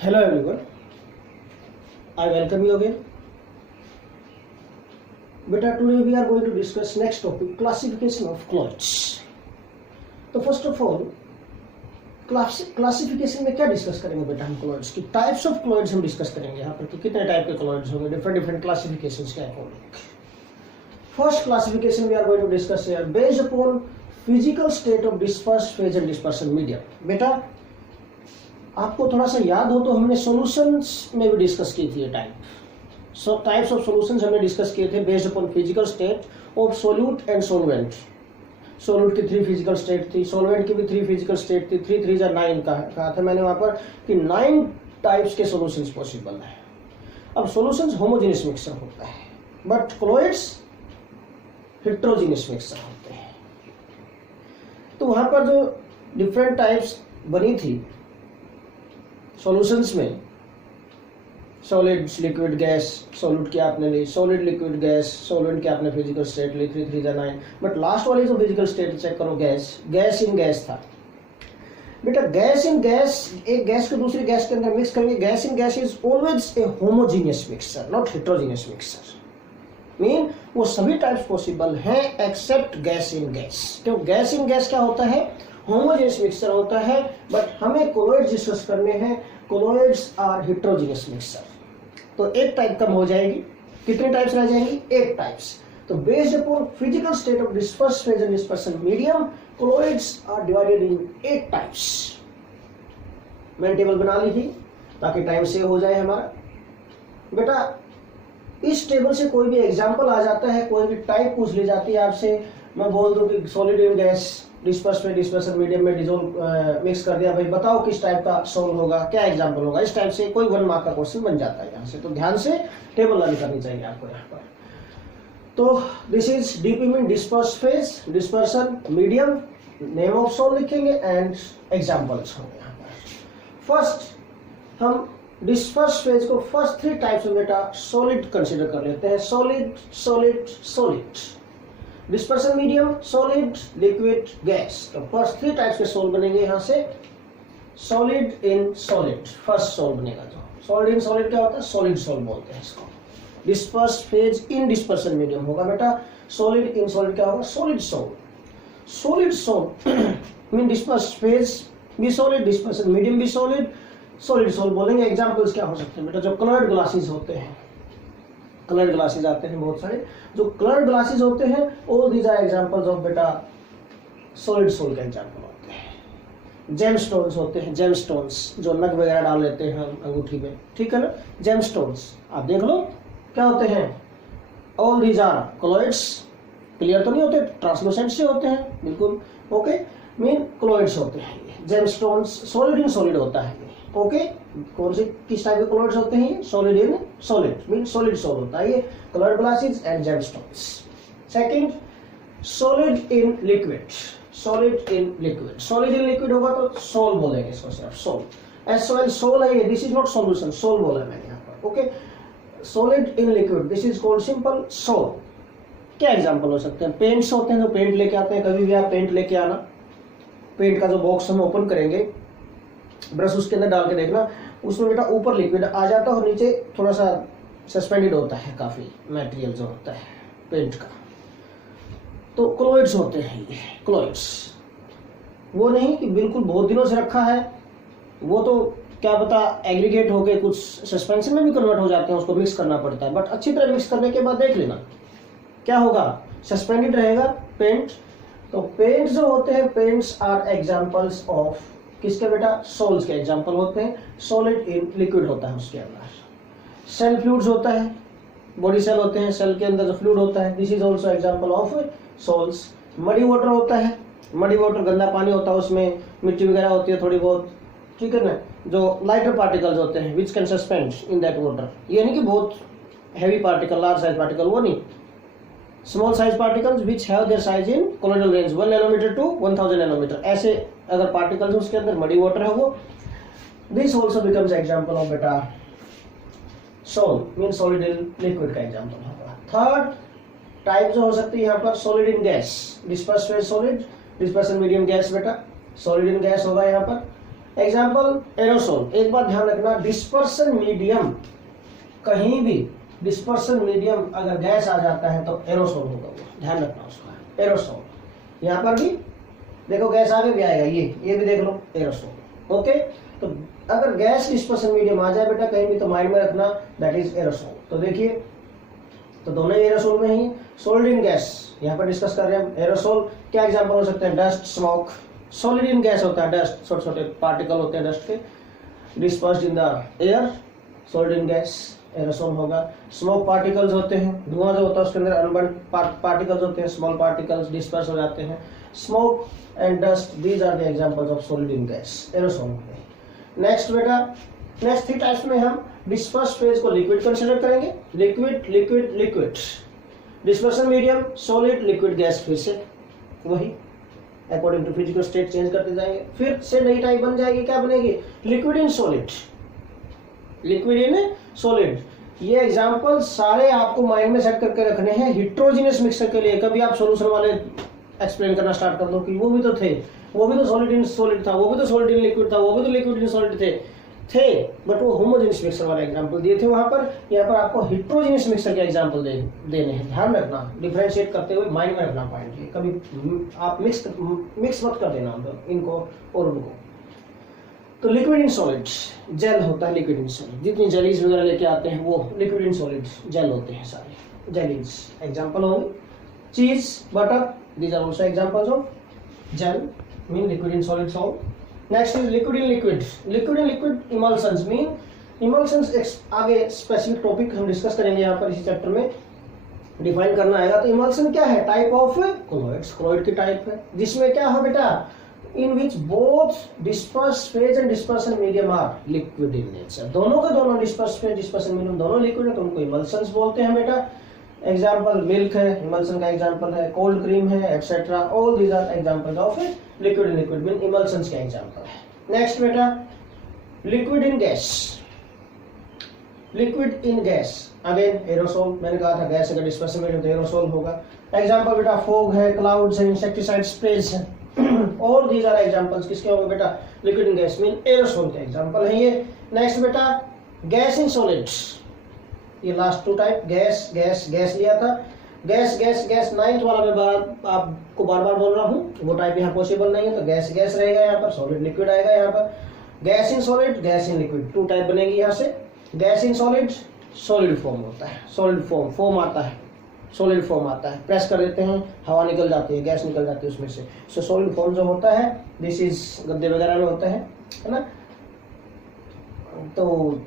Hello everyone, I welcome you again. Beta, today we are going to discuss next topic, classification of colloids. तो first of all classification में क्या discuss करेंगे बेटा हम colloids की types of colloids हम discuss करेंगे यहाँ पर कि कितने टाइप के colloids होंगे डिफरेंट क्लासिफिकेशंस के according. First classification we are going to discuss here based upon physical state of disperse phase and dispersion medium. बेटा आपको थोड़ा सा याद हो तो हमने सॉल्यूशंस में भी डिस्कस की थी ये टाइप्स ऑफ सॉल्यूशंस हमने डिस्कस किए थे based upon physical state of solute and solvent. Solute की 3 फिजिकल स्टेट थी, सॉल्वेंट की भी 3 फिजिकल स्टेट थी. 3 3 9 कहा था मैंने वहां पर कि 9 टाइप्स के सॉल्यूशंस पॉसिबल है. अब सॉल्यूशंस होमोजेनियस मिक्सचर होता है बट क्लोइड्स हेट्रोजेनियस मिक्सचर होते हैं. तो वहां पर जो डिफरेंट टाइप्स बनी थी सॉल्यूशंस में, सॉलिड लिक्विड गैस, सॉल्यूट की आपने ली, सॉलिड लिक्विड गैस, सॉल्वेंट की आपने फिजिकल स्टेट ली 3 3 9. बट लास्ट वाली जो फिजिकल स्टेट चेक करो, गैस इन गैस था. बेटा गैस इन गैस, एक गैस को दूसरी गैस के अंदर मिक्स करेंगे. Gas in gas is always a homogeneous mixture not heterogeneous mixture. Mean वो सभी टाइप्स पॉसिबल हैं एक्सेप्ट गैस इन गैस. क्यों? गैस इन गैस क्या होता है? होमोजेनियस मिक्सचर होता है. बट हमें कोलोइड्स डिस्कस करने हैं. Colloids are heterogeneous mixture. तो एक टाइप कम हो जाएगी. कितने टाइप्स रह जाएंगी? 8 टाइप्स. तो based upon physical state of disperse phase and dispersion medium colloids are divided in 8 types. मैंने टेबल बना ली थी ताकि टाइम सेव हो जाए हमारा. बेटा इस टेबल से कोई भी एग्जांपल आ जाता है, कोई भी टाइप पूछ ली जाती है आपसे, मैं बोल दूं कि सॉलिड इन गैस डिस्पर्स में डिस्पर्सन मीडियम में डिसोल्व मिक्स कर दिया, भाई बताओ किस टाइप का सोल्व होगा, क्या एग्जांपल होगा. इस टाइप से कोई 1 मार्क का क्वेश्चन बन जाता है यहाँ से. तो ध्यान से टेबल लर्न करनी चाहिए आपको यहाँ पर. तो this is DP mean disperse phase, dispersion medium, name of sol लिखेंगे एंड एग्जाम्पल्स होंगे यहाँ पर. फर्स्ट हम डिस्पर्स फेज को फर्स्ट 3 टाइप्स में बेटा सॉलिड कंसीडर कर लेते हैं. Solid solid solid. Dispersion medium solid liquid gas. तो फर्स्ट 3 टाइप्स के सोल बनेंगे यहाँ से. Solid in solid first sol बनेगा. जो सॉलिड इन सॉलिड क्या होता है? सॉलिड सोल बोलते हैं इसको. Disperse phase in dispersion medium होगा बेटा. सॉलिड इन सॉलिड क्या होगा? Solid sol. Solid sol mean disperse phase भी सॉलिड, डिस्पर्सन मीडियम भी सॉलिड, सॉलिड सोल बोलेंगे. एग्जांपल्स क्या हो सकते हैं बेटा? जो कलर्ड ग्लासेस होते हैं, कलर्ड ग्लासेस आते हैं बहुत सारे. जो कलर्ड ग्लासेस होते हैं all these are examples of बेटा सॉलिड सोल के एग्जांपल होते हैं. जेमस्टोन्स होते हैं, जेमस्टोन्स जो नग वगैरह डाल लेते हैं हम अंगूठी में, ठीक है ना. जेमस्टोन्स आप देख लो क्या होते हैं. All these are colloids. Clear तो नहीं होते? ट्रांसलूसेंट से होते हैं बिल्कुल. ओके मीन कॉलोइड्स होते हैं. जेमस्टोन्स सॉलिड इन सॉलिड होता है. ओके कौन से किस टाइप के कलर्स होते हैं? Solid in solid mean solid sol होता है ये. Coloured glasses and gemstones. Second solid in liquid. Solid in liquid. Solid in liquid होगा तो सोल बोलेंगे इसको, सिर्फ सोल. SOL सोल है ये. This is not solution, sol बोला मैंने यहाँ पर. Okay solid in liquid this is called simple sol. क्या एग्जांपल हो सकते हैं? पेंट्स होते हैं. तो पेंट लेके आते हैं. कभी भी आप पेंट लेके आना, पेंट का जो बॉक्स हम ओपन करेंगे, ब्रश उसके अंदर डाल के देखना, उसमें बेटा ऊपर लिक्विड आ जाता है और नीचे थोड़ा सा सस्पेंडेड होता है काफी मटेरियल जो होता है पेंट का. तो क्लोइड्स होते हैं ये. क्लोइड्स वो नहीं कि बिल्कुल बहुत दिनों से रखा है, वो तो क्या पता एग्रीगेट होके कुछ सस्पेंशन में भी कन्वर्ट हो जाते हैं, उसको मिक्स करना पड़ता है. बट अच्छी तरह मिक्स करने के बाद देख लेना क्या होगा. सस्पेंडेड रहेगा पेंट. तो पेंट्स जो होते हैं, पेंट्स आर एग्जांपल्स ऑफ किसके बेटा? सोल्स के एग्जांपल होते हैं. सॉलिड इन लिक्विड होता है उसके अंदर. सेल फ्लूइड्स होता है, बॉडी सेल होते हैं, सेल के अंदर जो फ्लूइड होता है, this is also example of sols. Muddy water होता है. मडी वाटर गंदा पानी होता है, उसमें मिट्टी वगैरह होती है थोड़ी बहुत, ठीक है ना. जो लाइटर पार्टिकल्स होते हैं which can suspend in that water. ये नहीं कि बहुत heavy particle, large size particle, वो नहीं. Small size particles which have their size in colloidal range 1 nanometre to 1000 nanometer. ऐसे अगर पार्टिकल्स उसके अंदर मडी वाटर है वो, this also becomes example of बेटा sol mean solid in liquid का एग्जांपल होगा. थर्ड टाइप जो हो सकती है यहाँ पर solid in gas. Disperse phase solid, dispersion medium gas बेटा. सॉलिड इन गैस होगा यहाँ पर. Example aerosol. एक बात ध्यान रखना, डिस्पर्सन मीडियम, कहीं भी डिस्पर्सन मीडियम अगर गैस आ जाता है तो एरोसोल होगा, वो ध्यान रखना उसका, एरोसोल। यहाँ पर भी देखो गैस आगे भी आएगा, ये भी देख लो एरोसोल। ओके, तो अगर गैस डिस्पर्सन मीडियम आ जाए बेटा कहीं भी तो माइंड में रखना दैट इज एरोसोल। तो देखिए, तो दोनों ही एरोसोल में ही। सॉलिड इन गैस यहाँ पर डिस्कस कर रहे हैं हम। एरोसोल क्या एग्जांपल हो सकते हैं? Dust, smoke. Solid in gas होता है डस्ट, छोटे छोटे पार्टिकल होते हैं डस्ट के, dispersed in the air, solid in gas aerosol होगा। स्मोक पार्टिकल्स होते हैं, धुआं जो होता है उसके अंदर अनबर्न्ड पार्टिकल्स होते हैं, स्मॉल पार्टिकल्स डिस्पर्स हो जाते हैं। Smoke and dust, these are the examples of solid in gas, aerosol होते हैं। नेक्स्ट बेटा, नेक्स्ट 3 टाइप्स में हम डिस्पर्स फेज को लिक्विड कंसीडर करेंगे। Liquid, liquid, liquid. Dispersion medium, solid, liquid, gas. फिर से वही according to physical state change करते जाएंगे। फिर से नई टाइप बन जाएगी, क्या बनेगी? Liquid in solid, liquid in solid. ये एग्जांपल सारे आपको माइंड में सेट करके रखने हैं हिट्रोजिनस मिक्सर के लिए। कभी आप सॉल्यूशन वाले एक्सप्लेन करना स्टार्ट कर दो कि वो भी तो थे, वो भी तो सॉलिड इन सॉलिड था, वो भी तो सॉलिड इन लिक्विड था, वो भी तो लिक्विड इन सॉलिड थे, बट वो होमोजेनियस मिक्सर वाले एग्जांपल दिए थे वहां पर। यहाँ पर आपको हिट्रोजेनियस मिक्सर के एग्जांपल देने हैं। ध्यान रखना, डिफरेंशिएट करते हुए माइंड में रखना पॉइंट, ये कभी आप मिक्स मत कर देना इनको और उनको। तो लिक्विड इन सॉलिड, जेल होता है लिक्विड इन सॉलिड। जितनी जेलीज वगैरह लेके आते हैं वो लिक्विड इन सॉलिड जेल होते हैं सारे, जेलीज एग्जांपल होंगे। चीज, butter, these are also examples of gel, mean liquid in solid form. Next is liquid in liquid. Liquid in liquid emulsions mean emulsions आगे स्पेसिफिक टॉपिक हम discuss करेंगे यहाँ पर इसी चैप्टर में डिफाइन करना आएगा। तो emulsion क्या है? टाइप ऑफ colloids, colloid की टाइप है जिसमें क्या है बेटा? in which both dispersed phase and dispersion medium are liquid in nature. दोनों के दोनों dispersed phase, dispersion medium दोनों liquid है तो उनको emulsions बोलते हैं बेटा। एग्जाम्पल मिल्क है, इमल्सन का एग्जाम्पल है, कोल्ड क्रीम है, etcetera. All these are example of liquid in liquid mean emulsions का एग्जाम्पल है। नेक्स्ट बेटा, liquid in gas. Liquid in gas again aerosol, मैंने कहा था गैस अगर डिस्पर्सन मीडियम तो एरोसोल होगा। एग्जाम्पल बेटा फॉग है, क्लाउड्स है, इंसेक्टिसाइड स्प्रेज है। ऑल दीज आर एग्जाम्पल्स किसके होंगे बेटा? Liquid in gas mean aerosol के एग्जाम्पल है ये। नेक्स्ट बेटा, गैस इन सॉलिड्स। ये last 2 type, gas gas gas लिया था, गैस गैस गैस। 9th वाला मैं आपको बार बार बोल रहा हूँ, वो टाइप यहाँ पॉसिबल नहीं है तो गैस गैस रहेगा यहाँ पर, सॉलिड लिक्विड आएगा यहाँ पर। Gas in solid, gas in liquid, 2 type बनेगी यहाँ से। Gas in solid, solid form होता है, सॉलिड फॉर्म आता है, सॉलिड फॉर्म आता है। प्रेस कर देते हैं, हवा निकल जाती है, गैस निकल जाती है उसमें से। सो सॉलिड फॉर्म जो होता है दिस इज गद्दे वगैरह में होता है ना। तो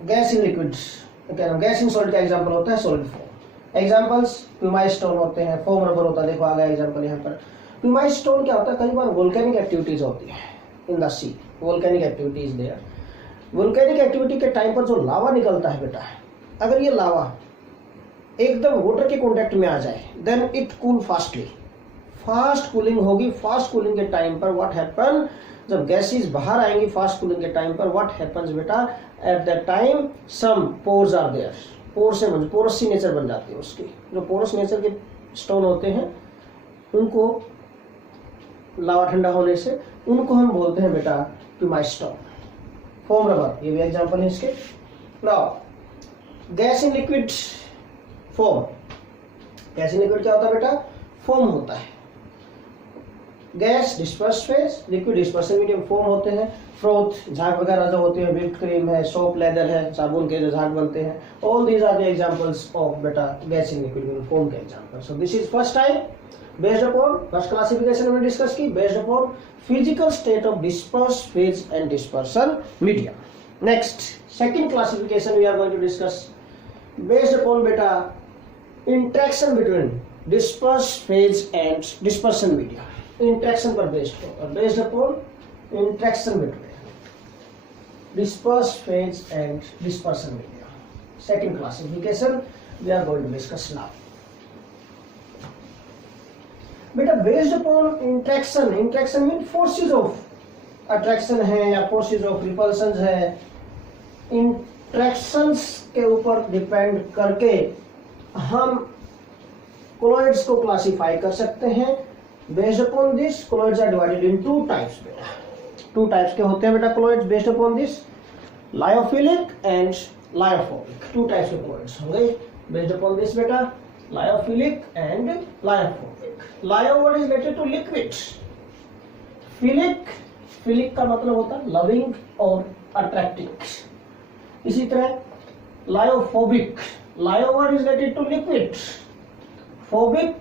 gas in liquid, gas in solid का एग्जांपल होता है सॉलिड फॉर्म। एग्जांपल्स प्यूमाइड स्टोन होते हैं, फोम रबर होता है, देखो आ गया एग्जांपल यहाँ पर। प्यूमाइड स्टोन क्या होता है? कई बार वोल्केनिक एक्टिविटीज होती है in the sea, volcanic activities there. Volcanic activity के टाइम पर जो लावा निकलता है बेटा, अगर ये लावा एकदम वाटर के कॉन्टेक्ट में आ जाए then it cool fastly, fast cooling होगी। फास्ट कूलिंग के टाइम पर व्हाट हैपन, जब गैसेस बाहर आएंगी फास्ट कूलिंग के टाइम पर, व्हाट हैपन्स बेटा? At that time some pores are there, pore से पोरस सी नेचर बन जाती है उसकी। जो पोरस नेचर के स्टोन होते हैं उनको लावा ठंडा होने से उनको हम बोलते हैं बेटा प्यूमाइड स्टोन। फोम रबर, ये भी एग्जांपल है इसके। Now gas in liquid foam, gas in liquid क्या होता है बेटा? फॉर्म होता है। Gas disperse phase, liquid dispersion medium foam होते हैं। फ्रोथ, झाग वगैरह जो होते हैं, व्हिप्ड क्रीम है, सोप, लेदर है, साबुन के जो झाग बनते हैं। All these are the examples of बेटा गैस इन लिक्विड फॉर्म के example. So this is first type based upon, first classification हमने डिस्कस की based upon physical state of disperse phase and dispersion medium. Next second classification we are going to discuss based upon बेटा interaction between disperse phase and dispersion medium. Interaction पर based upon interaction between dispersed phase and dispersion media. Second classification we are going to discuss now. बेटा based upon interaction, interaction means forces of attraction है या forces of repulsion है, interactions के ऊपर depend करके हम colloids को classify कर सकते हैं। Based upon this, colloids are divided in 2 types बेटा। टू टाइप्स के होते हैं बेटा colloids based upon this, lyophilic and lyophobic, two types के कोलॉइड्स होंगे बेस्ड अपॉन दिस बेटा, lyophilic and lyophobic. Lyo what is related to liquid, philic, philic का मतलब होता है लविंग और अट्रैक्टिंग। इसी तरह lyophobic, lyo what is related to liquid, phobic,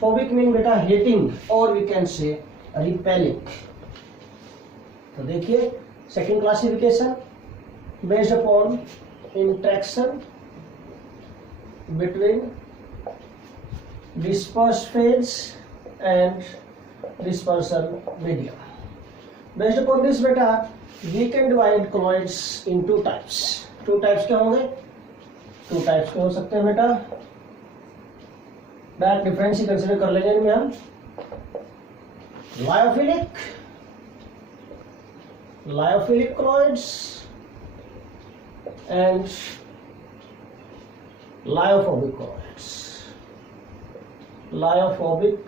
phobic mean बेटा हेटिंग और वी कैन से रिपेलिंग। तो देखिए second classification based upon interaction between dispersed phase and dispersion medium. Based upon this beta, we can divide colloids in two types. Two types क्या होंगे? Two types के हो सकते हैं बेटा। डायरेक्ट डिफरेंस ही consider कर लेंगे इनमें हम। Lyophilic colloids and lyophobic colloids. Lyophobic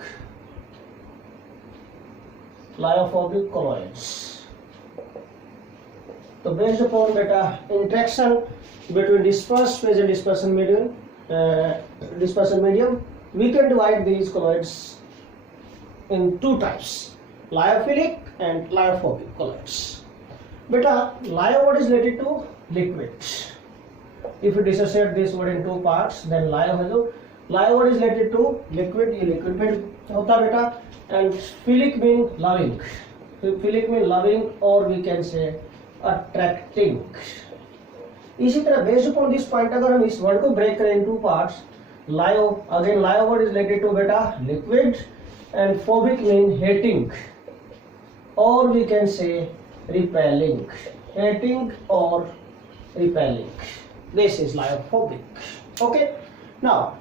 colloids. तो बेस्ड अपॉन बेटा interaction between dispersed phase and dispersion medium we can divide these colloids in two types, lyophilic and lyophobic colloids. Beta, lyo what is related to liquid. If you dissociate this word in two parts, then lyo है जो lyo what is related to liquid, ये liquid में होता है बेटा, and philic mean loving, philic mean loving or we can say attracting. इसी तरह based upon this point अगर हम इस word को break करें in two parts, lyo again lyo what is related to beta liquid and phobic mean hating or we can say repelling, hating or repelling. This is lyophobic. Okay, now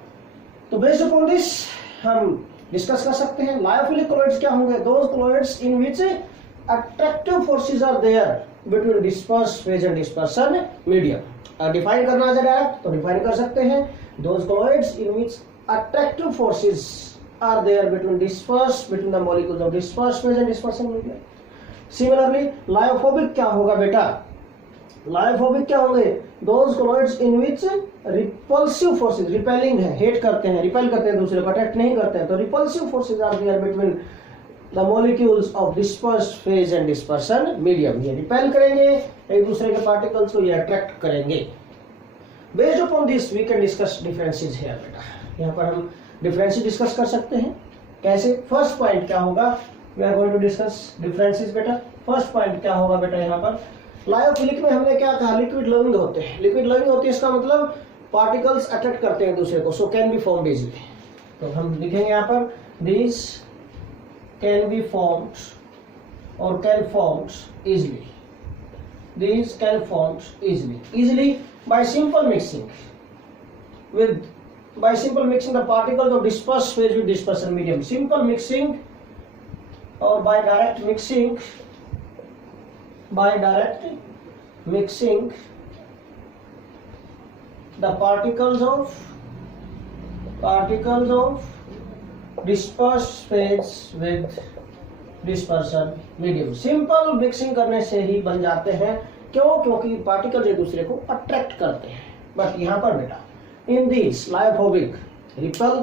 तो based upon this हम discuss कर सकते हैं lyophilic colloids क्या होंगे, those colloids in which attractive forces are there between dispersed phase and dispersion medium. Define करना है direct तो डिफाइन कर सकते हैं those colloids in which attractive forces are there between the molecules of dispersed phase and dispersion medium. Similarly lyophobic क्या होगा बेटा, lyophobic क्या होंगे, those colloids in which repulsive forces, repelling है, hate करते हैं, repel करते हैं दूसरे को, अट्रैक्ट नहीं करते हैं, तो repulsive forces are there between the molecules of dispersed phase and dispersion medium. ये repel करेंगे एक दूसरे के particles को, ये attract करेंगे। Based upon this we can discuss differences here बेटा, यहाँ पर हम differences discuss कर सकते हैं। कैसे? फर्स्ट पॉइंट क्या होगा, we are going to discuss differences बेटा। फर्स्ट पॉइंट क्या होगा बेटा, यहाँ पर लायोफिलिक में हमने क्या कहा, लिक्विड लविंग होते हैं, लिक्विड लविंग होती है, इसका मतलब पार्टिकल्स अट्रैक्ट करते हैं दूसरे को, so can be formed easily. तो हम लिखेंगे यहाँ पर दीज कैन बी फॉर्म्ड और can formed easily, these can formed easily by simple mixing the particles of dispersed phase with dispersion medium, simple mixing or by direct mixing the particles of dispersed phase with dispersion medium. Simple mixing करने से ही बन जाते हैं, क्यों? क्योंकि particles एक दूसरे को अट्रैक्ट करते हैं। बट यहाँ पर बेटा इन दिस लायोफोबिक रिपेल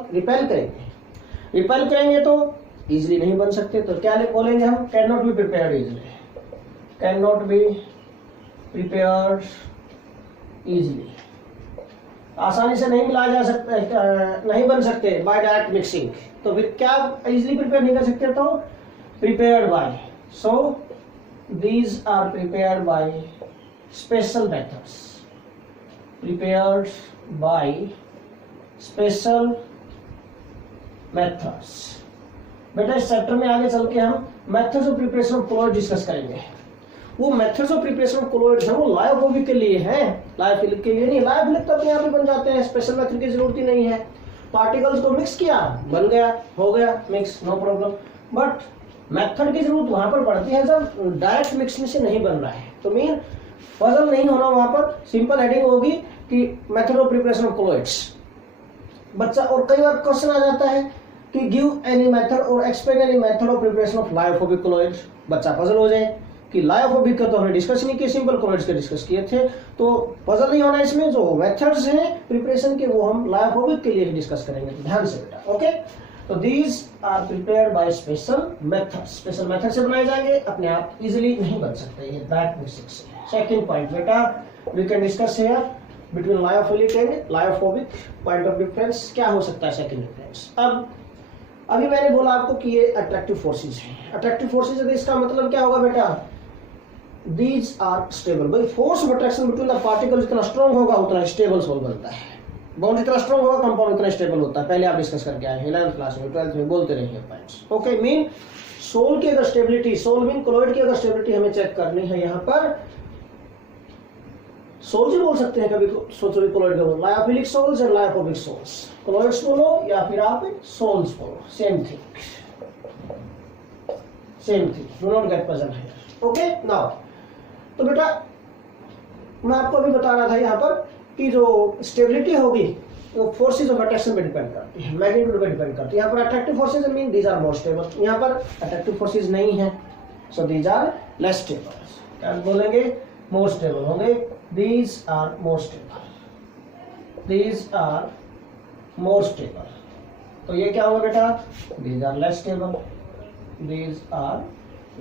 करेंगे तो इजीली नहीं बन सकते, तो क्या बोलेंगे हम, can not be prepared easily, can not be prepared easily, आसानी से नहीं मिलाया जा सकता, नहीं बन सकते बाय डायरेक्ट मिक्सिंग। तो फिर क्या इजीली प्रिपेयर नहीं कर सकते, तो prepared by, so these are prepared by special methods, prepared by special methods। बेटा इस चैप्टर में आगे चल के हम methods of preparation of colloid discuss करेंगे। वो methods of preparation of colloids हैं वो लायोफोबिक के लिए हैं, लायोफिलिक के लिए नहीं। लायोफिलिक तो अपने आप ही बन जाते हैं, स्पेशल मेथड की जरूरत ही नहीं है। पार्टिकल्स को मिक्स किया, बन गया, हो गया mix, no problem. But method की जरूरत वहां पर पड़ती है जब डायरेक्ट मिक्सिंग से नहीं बन रहा है, तो मीन पजल नहीं होना वहां पर, सिंपल हेडिंग होगी कि method of preparation of colloids. बच्चा और कई बार क्वेश्चन आ जाता है कि गिव एनी मेथड और explain any method of preparation of lyophobic colloids, बच्चा पजल हो जाए कि लायोफोबिक का तो हमने डिस्कस नहीं किया, सिंपल कोलॉइड्स के डिस्कस किए थे। तो पजल नहीं होना इसमें, जो मेथड्स हैं प्रिपरेशन के वो हम लायोफोबिक के लिए डिस्कस करेंगे, तो ध्यान से बेटा। ओके, तो these are prepared by special methods, special method से बनाए जाएंगे, अपने आप इजीली नहीं बन सकते ये बैक बेसिक से। सेकंड पॉइंट बेटा, we can discuss here between lyophilic and lyophobic, point of difference क्या हो सकता है, सेकंड डिफरेंस। अब अभी मैंने बोला आपको कि ये अट्रैक्टिव फोर्सेज हैं। अट्रैक्टिव फोर्सेज है, इसका मतलब क्या होगा बेटा, दीज आर स्टेबल। भाई force of attraction between the particle जितना स्ट्रॉन्ग होगा उतना स्टेबल सोल बनता है। बॉन्ड जितना स्ट्रॉन्ग होगा कंपाउंड उतना स्टेबल होता है। पहले आप डिस्कस करके आए हैं 11th क्लास में, 12th में, बोलते रहिए पॉइंट्स। ओके, मीन सोल की अगर स्टेबिलिटी, सोल मीन कोलॉइड की अगर स्टेबिलिटी हमें चेक करनी है, यहाँ पर सोल्स ही बोल सकते हैं, कभी सोचो कोलॉइड का बोलो, लायोफिलिक सोल्स और लायोफोबिक सोल्स, कोलॉइड्स बोलो या फिर आप सोल्स बोलो, same thing, same thing, do not get puzzle here. Okay, now तो बेटा मैं आपको अभी बता रहा था यहाँ पर कि जो स्टेबिलिटी होगी वो फोर्सेज ऑफ अट्रैक्शन पे डिपेंड करती है, मैग्नीट्यूड पे डिपेंड करती है। यहाँ पर attractive forces mean these are more stable, यहाँ पर अट्रैक्टिव फोर्सेज नहीं है, so these are less stable. क्या बोलेंगे, मोर स्टेबल होंगे, these are more stable, these are more stable. तो ये क्या होगा बेटा, these are less stable, these are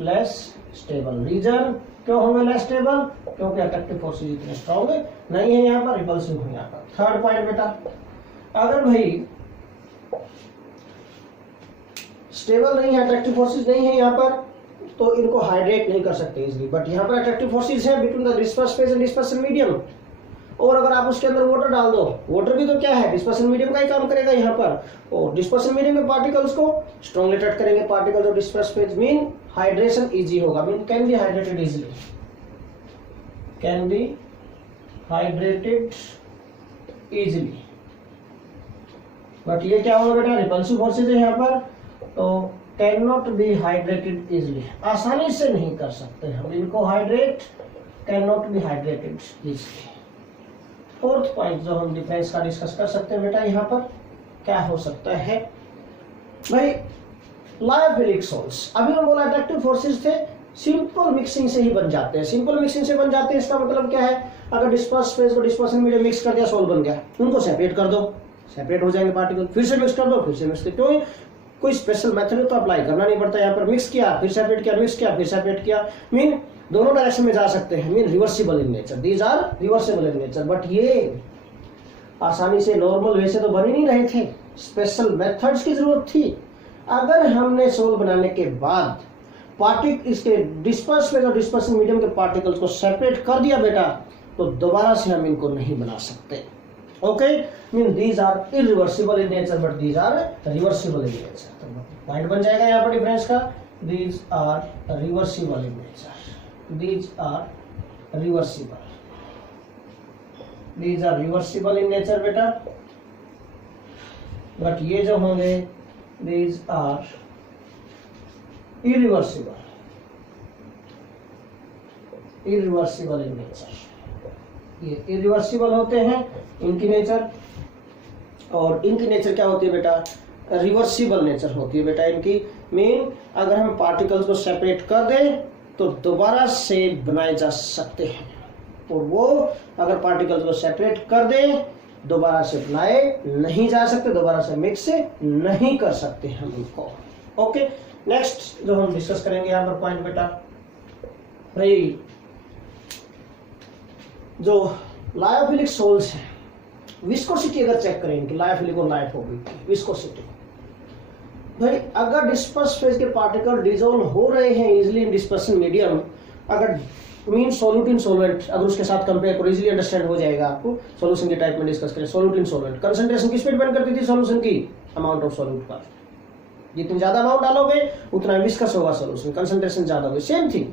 less stable. Reason क्यों होंगे लेस स्टेबल, क्योंकि अट्रैक्टिव फोर्सेज इतने स्ट्रॉन्ग नहीं है यहाँ पर, रिपल्सिव है यहाँ पर। थर्ड पॉइंट बेटा, अगर भाई स्टेबल नहीं है, अट्रैक्टिव फोर्सेज नहीं है यहाँ पर, तो इनको हाइड्रेट नहीं कर सकते इजीली। बट यहाँ पर अट्रैक्टिव फोर्सेज है between the disperse phase and dispersion medium, और अगर आप उसके अंदर वाटर डाल दो, वाटर भी तो क्या है, डिस्पर्सन मीडियम का ही काम करेगा यहाँ पर, और डिस्पर्सन मीडियम के पार्टिकल्स को स्ट्रॉन्गली अट्रैक्ट करेंगे particles of disperse phase, mean hydration easy होगा, mean can be hydrated easily, can be hydrated easily. But ये क्या होगा बेटा, रिपल्सिव फोर्सेज है यहाँ पर, तो can not be hydrated easily, आसानी से नहीं कर सकते हम इनको hydrate, can not be hydrated easily. Fourth point जो हम डिफरेंस का डिस्कस कर सकते हैं बेटा, यहाँ पर क्या हो सकता है भाई, लायोफिलिक सोल्स। अभी हम बोला अट्रैक्टिव फोर्सेस थे, सिंपल मिक्सिंग से ही बन जाते हैं, सिंपल मिक्सिंग से बन जाते हैं। इसका मतलब क्या है, अगर डिस्पर्स फेज को डिस्पर्सन मीडियम मिक्स कर दिया, सोल बन गया, उनको सेपरेट कर दो, सेपरेट हो जाएंगे पार्टिकल, फिर से मिक्स कर दो, फिर से मिक्स कर, क्यों, कोई स्पेशल मेथड तो अप्लाई करना नहीं पड़ता। यहाँ पर मिक्स किया, फिर सेपरेट किया, मिक्स किया, फिर सेपरेट किया, मीन दोनों डायरेक्शन में जा सकते हैं, mean reversible in nature, these are reversible in nature. But ये आसानी से नॉर्मल वे से तो बन ही नहीं रहे थे, स्पेशल मेथड्स की जरूरत थी। अगर हमने सोल बनाने के बाद पार्टिकल इसके डिस्पर्स फेज और डिस्पर्सन मीडियम के पार्टिकल्स को सेपरेट कर दिया बेटा, तो दोबारा से हम इनको नहीं बना सकते। Okay, mean these are irreversible in nature but these are reversible in nature. तो पॉइंट बन जाएगा यहाँ पर डिफरेंस का, these are reversible in nature, these are reversible, these are reversible in nature बेटा। बट ये जो होंगे these are irreversible, irreversible in nature. ये इरिवर्सिबल होते हैं इनकी नेचर, और इनकी नेचर क्या होती है बेटा, रिवर्सिबल नेचर होती है बेटा इनकी। मीन अगर हम पार्टिकल्स को सेपरेट कर दें तो दोबारा से बनाए जा सकते हैं, और वो अगर पार्टिकल्स को सेपरेट कर दें दोबारा से बनाए नहीं जा सकते, दोबारा से मिक्स नहीं कर सकते हम इनको। ओके, नेक्स्ट जो हम डिस्कस करेंगे यहाँ पर पॉइंट बेटा, भाई जो लायोफिलिक सोल्स हैं, विस्कोसिटी अगर चेक करें इनकी, लायोफिलिक और लायोफोबिक की विस्कोसिटी, भाई अगर डिस्पर्स फेज के पार्टिकल डिसॉल्व हो रहे हैं इजीली इन डिस्पर्सन मीडियम, अगर मीन सोल्यूट इन सोलवेंट, अगर उसके साथ कंपेयर करो इजीली अंडरस्टैंड हो जाएगा आपको। सॉल्यूशन के टाइप में डिस्कस करें, सोल्यूट इन सोलवेंट, कंसंट्रेशन किस पे डिपेंड करती थी, सॉल्यूशन की अमाउंट ऑफ सोल्यूट पर, जितनी ज्यादा अमाउंट डालोगे उतना विस्कस होगा सॉल्यूशन, कंसंट्रेशन ज्यादा होगी। सेम थिंग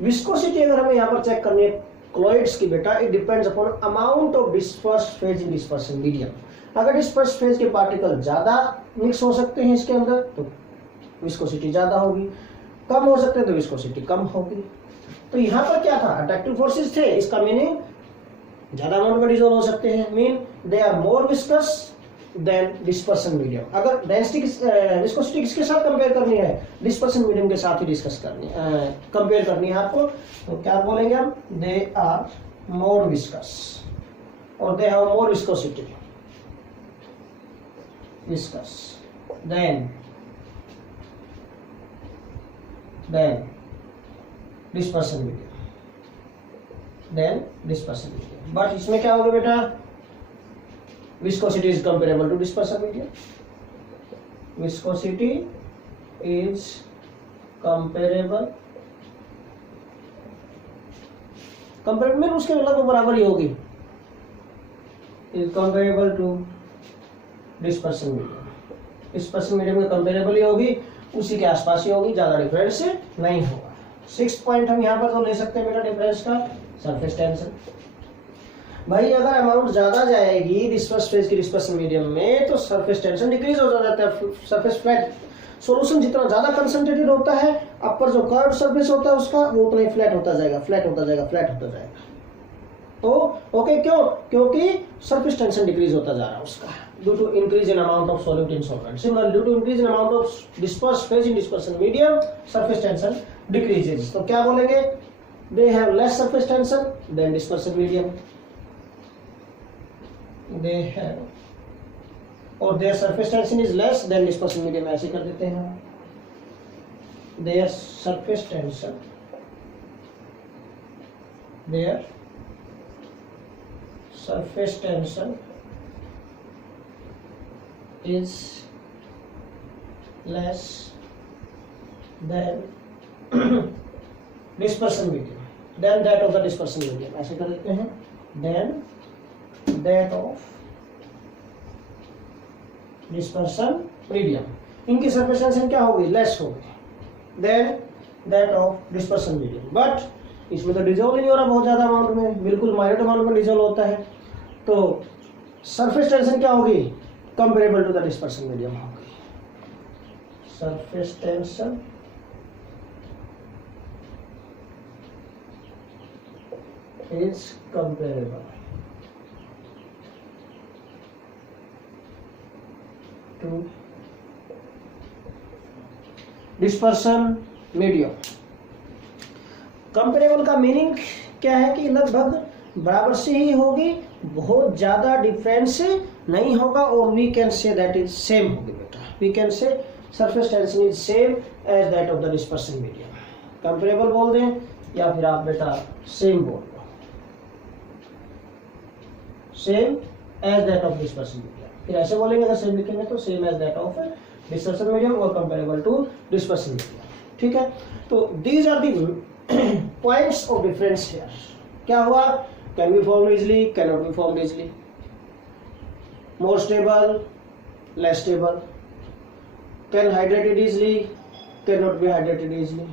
विस्कोसिटी अगर हमें यहाँ पर चेक करनी है क्लोइड्स की बेटा, it depends upon amount of disperse phase in dispersion medium. अगर डिस्पर्स फेज के पार्टिकल ज्यादा मिक्स हो सकते हैं इसके अंदर तो विस्कोसिटी ज्यादा होगी, कम हो सकते हैं तो विस्कोसिटी कम होगी। तो यहाँ पर क्या था, अट्रैक्टिव फोर्सेस थे, इसका मीनिंग ज्यादा अमाउंट में डिसॉल्व हो सकते हैं, mean they are more viscous than dispersion medium. अगर डेंसिटी विस्कोसिटी किसके साथ कंपेयर करनी है, डिस्पर्सन मीडियम के साथ ही डिस्कस करनी कंपेयर करनी है आपको। तो क्या बोलेंगे हम, दे आर मोर विस्कस और they have more viscosity viscous than dispersion medium, than dispersion medium. But इसमें क्या होगा बेटा, viscosity is comparable to dispersion medium, viscosity is comparable में उसके लगभग बराबर ही होगी, is comparable to dispersion medium, dispersion medium के कंपेरेबल ही होगी, उसी के आसपास ही होगी, ज्यादा डिफरेंस नहीं होगा। 6 पॉइंट हम यहाँ पर तो ले सकते हैं बेटा डिफरेंस का, सरफेस टेंशन। भाई अगर अमाउंट ज्यादा जाएगी डिस्पर्स फेज की डिस्पर्सन मीडियम में तो सरफेस टेंशन डिक्रीज हो जाता है, सरफेस फ्लैट। सॉल्यूशन जितना ज्यादा कंसंट्रेटेड होता है, अपर जो कर्व सरफेस होता है उसका, वो उतना ही फ्लैट होता जाएगा, फ्लैट होता जाएगा, फ्लैट होता जाएगा। तो ओके, क्यों, क्योंकि सरफेस टेंशन डिक्रीज होता जा रहा है उसका, due to increase in amount of solute in solvent. Similarly due to increase in amount of disperse phase in dispersion medium, surface tension decreases. तो क्या बोलेंगे, they have less surface tension than dispersion medium, they have or their surface tension is less than dispersion medium, ऐसे कर देते हैं। their surface tension is less than dispersion medium, than that of the dispersion medium, ऐसे कर देते हैं, then that of dispersion medium। इनकी surface tension क्या होगी, लेस होगी than that of dispersion medium. But इसमें तो डिजोल्व नहीं हो रहा बहुत ज्यादा अमाउंट में, बिल्कुल माइनर अमाउंट में डिजोल्व होता है, तो सरफेस टेंशन क्या होगी, comparable to the dispersion medium होगी। Surface tension is comparable to dispersion medium. Comparable का मीनिंग क्या है कि लगभग बराबर से ही होगी, बहुत ज्यादा डिफरेंस नहीं होगा, और we can say that is same होगी बेटा, we can say surface tension is same as that of the dispersion medium. Comparable बोल दें या फिर आप बेटा सेम बोल दो, same as that of dispersion medium. फिर ऐसे बोलेंगे अगर सेम लिखेंगे तो same as that of dispersion medium और कंपेरेबल टू डिस्पर्सन मीडियम। ठीक है, तो these are the points of difference here. क्या हुआ, can be formed easily, can not be formed easily, more stable, less stable, can hydrated easily, can not be hydrated easily,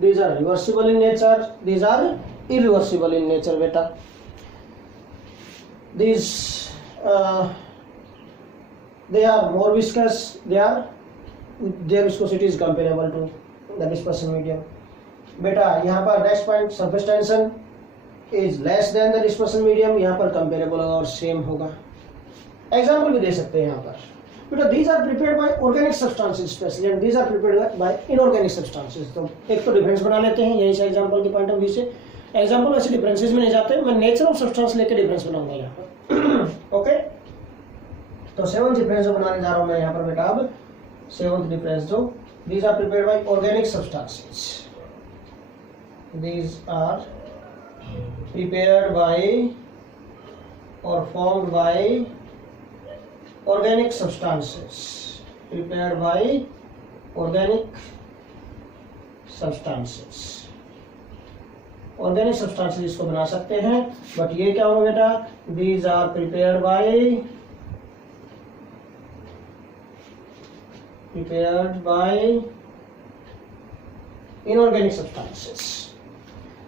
these are reversible in nature, these are irreversible in nature बेटा, these they are more viscous, their viscosity is comparable to the dispersion medium। बेटा यहाँ पर next point, surface tension is less than the dispersion medium, यहाँ पर comparable होगा और same होगा। Example भी दे सकते हैं यहाँ पर बेटा, these are prepared by organic substances especially and these are prepared by inorganic substances। तो एक तो डिफरेंस बना लेते हैं यही से एग्जाम्पल के पॉइंट ऑफ व्यू से। एग्जाम्पल वैसे डिफरेंसेस में नहीं जाते, मैं नेचर ऑफ सब्सटेंस लेके डिफरेंस बनाऊंगा यहाँ पर। ओके, तो सेवंथ डिफरेंस जो बनाने जा रहा हूँ मैं यहाँ पर बेटा, अब सेवंथ डिफरेंस जो, these are prepared by organic substances, these are prepared by or formed by organic substances, prepared by organic substances, organic substances इसको बना सकते हैं। बट ये क्या होगा बेटा, these are prepared by inorganic substances.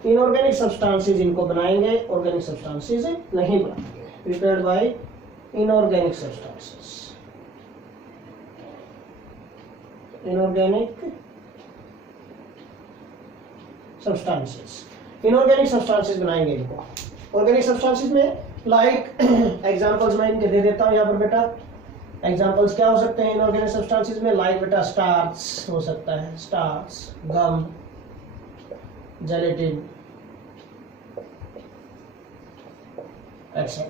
Inorganic substances इनको बनाएंगे, ऑर्गेनिक सब्सटेंसेस नहीं बनाएंगे। Prepared by inorganic substances, inorganic substances, inorganic substances बनाएंगे इनको। ऑर्गेनिक सब्सटेंसेस में लाइक एग्जांपल्स मैं इनके दे देता हूं यहाँ पर बेटा, एग्जांपल्स क्या हो सकते हैं इनऑर्गेनिक सब्सटेंसेस में? लाइक बेटा स्टार्च हो सकता है, starch, gum, gelatin etc.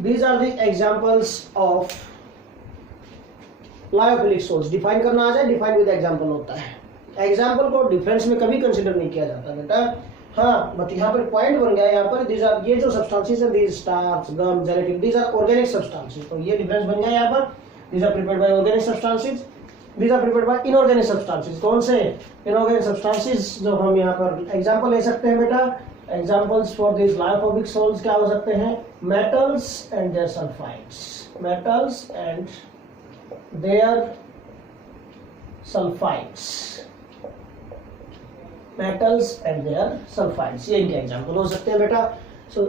These are the examples of lyophilic sols. Define करना आ जाए, डिफाइन विद एग्जांपल होता है। एग्जांपल को डिफरेंस में कभी कंसीडर नहीं किया जाता बेटा। हाँ, बट यहाँ पर पॉइंट बन गया, यहाँ पर दीज आर, ये जो सब्सटेंसेस है, these starch, gum, gelatin, these are organic substances. तो ये डिफरेंस बन गया यहाँ पर, these are prepared by organic substances, these are prepared by inorganic substances. कौन से इनऑर्गेनिक सब्सटेंसेस जो हम यहाँ पर एग्जांपल ले सकते हैं बेटा? Examples for this lyophobic sols क्या हो सकते हैं? Metals and their sulphides, metals and their sulphides, metals and their sulphides, ये इनके एग्जांपल हो सकते हैं बेटा। So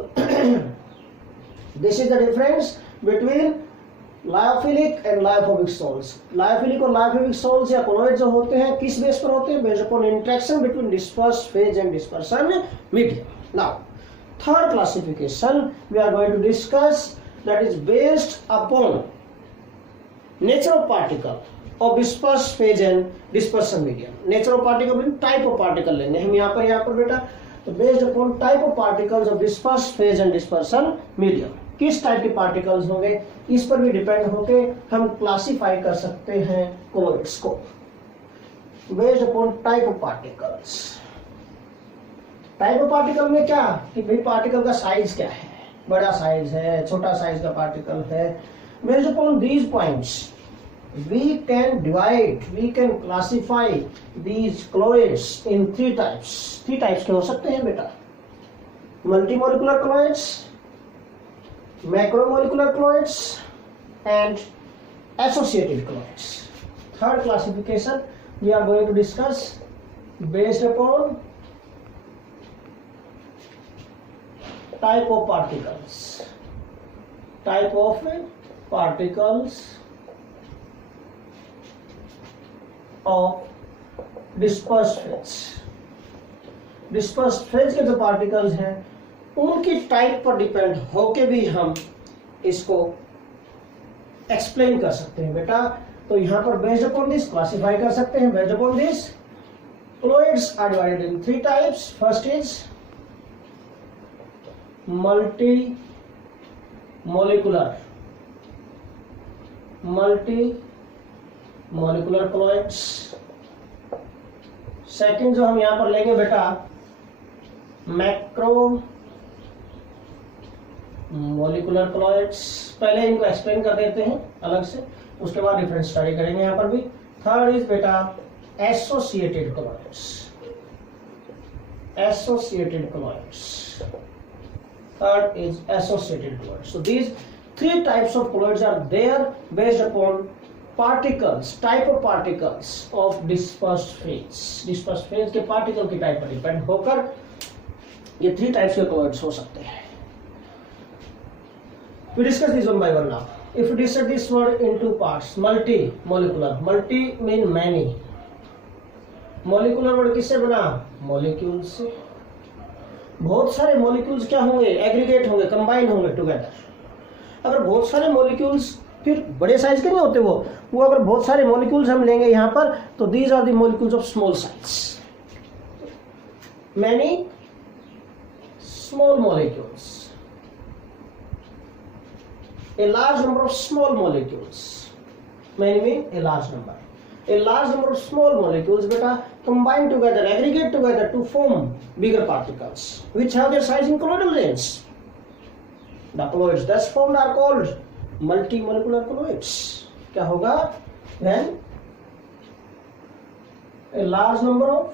this is the difference between lyophilic and lyophobic sols. Lyophilic और लायोफोबिक सोल्स या कोलॉइड जो होते हैं किस बेस पर होते हैं? Based upon interaction between disperse phase and dispersion medium. Now third classification we are going to discuss, that is based upon nature of particle of disperse phase and dispersion medium. Nature of particle means type of particle लेंगे हम यहाँ पर बेटा। तो based upon type of particles of disperse phase and dispersion medium, किस type के particles होंगे इस पर भी डिपेंड होके हम क्लासिफाई कर सकते हैं कोलॉइड्स को। Based upon type of particles. Type of particle में क्या कि भाई पार्टिकल का साइज क्या है, बड़ा साइज है, छोटा साइज का पार्टिकल है। Based upon these points we can divide, we can classify these colloids in three types. Three types के हो सकते हैं बेटा: multimolecular colloids, macromolecular colloids and associated colloids. Third classification we are going to discuss based upon type of particles, type of particles of dispersed phase। Dispersed phase के जो particles हैं उनकी type पर डिपेंड होके भी हम इसको एक्सप्लेन कर सकते हैं बेटा। तो यहाँ पर बेस्ड अपॉन दिस क्लासिफाई कर सकते हैं। Based upon this fluids are divided in three types. First is multi molecular colloids. Second जो हम यहां पर लेंगे बेटा मैक्रो मोलिकुलर क्लोइड्स। पहले इनको एक्सप्लेन कर देते हैं अलग से, उसके बाद डिफरेंस स्टडी करेंगे यहां पर भी। थर्ड इज बेटा associated colloids, associated colloids. Third is associated colloids. So these three types of colloids are there based upon particles, type of particles of dispersed phase। dispersed phase के particle की type पर depend होकर ये three types के colloids हो सकते हैं। We discuss this one by one now. If we dissect this word into parts, multi-molecular, multi mean many, molecular word किससे बना? molecules से। बहुत सारे molecules क्या होंगे? एग्रीगेट होंगे, कंबाइन होंगे टुगेदर। अगर बहुत सारे मॉलिक्यूल्स, फिर बड़े साइज के नहीं होते वो अगर बहुत सारे मॉलिक्यूल्स हम लेंगे यहाँ पर, तो these are the molecules of small size. Many small molecules, a large number of small molecules, many mean a large number, a large number of small molecules beta combine together, aggregate together to form bigger particles which have their size in colloidal range. The colloids thus formed are called multimolecular colloids। क्या होगा? When a large number of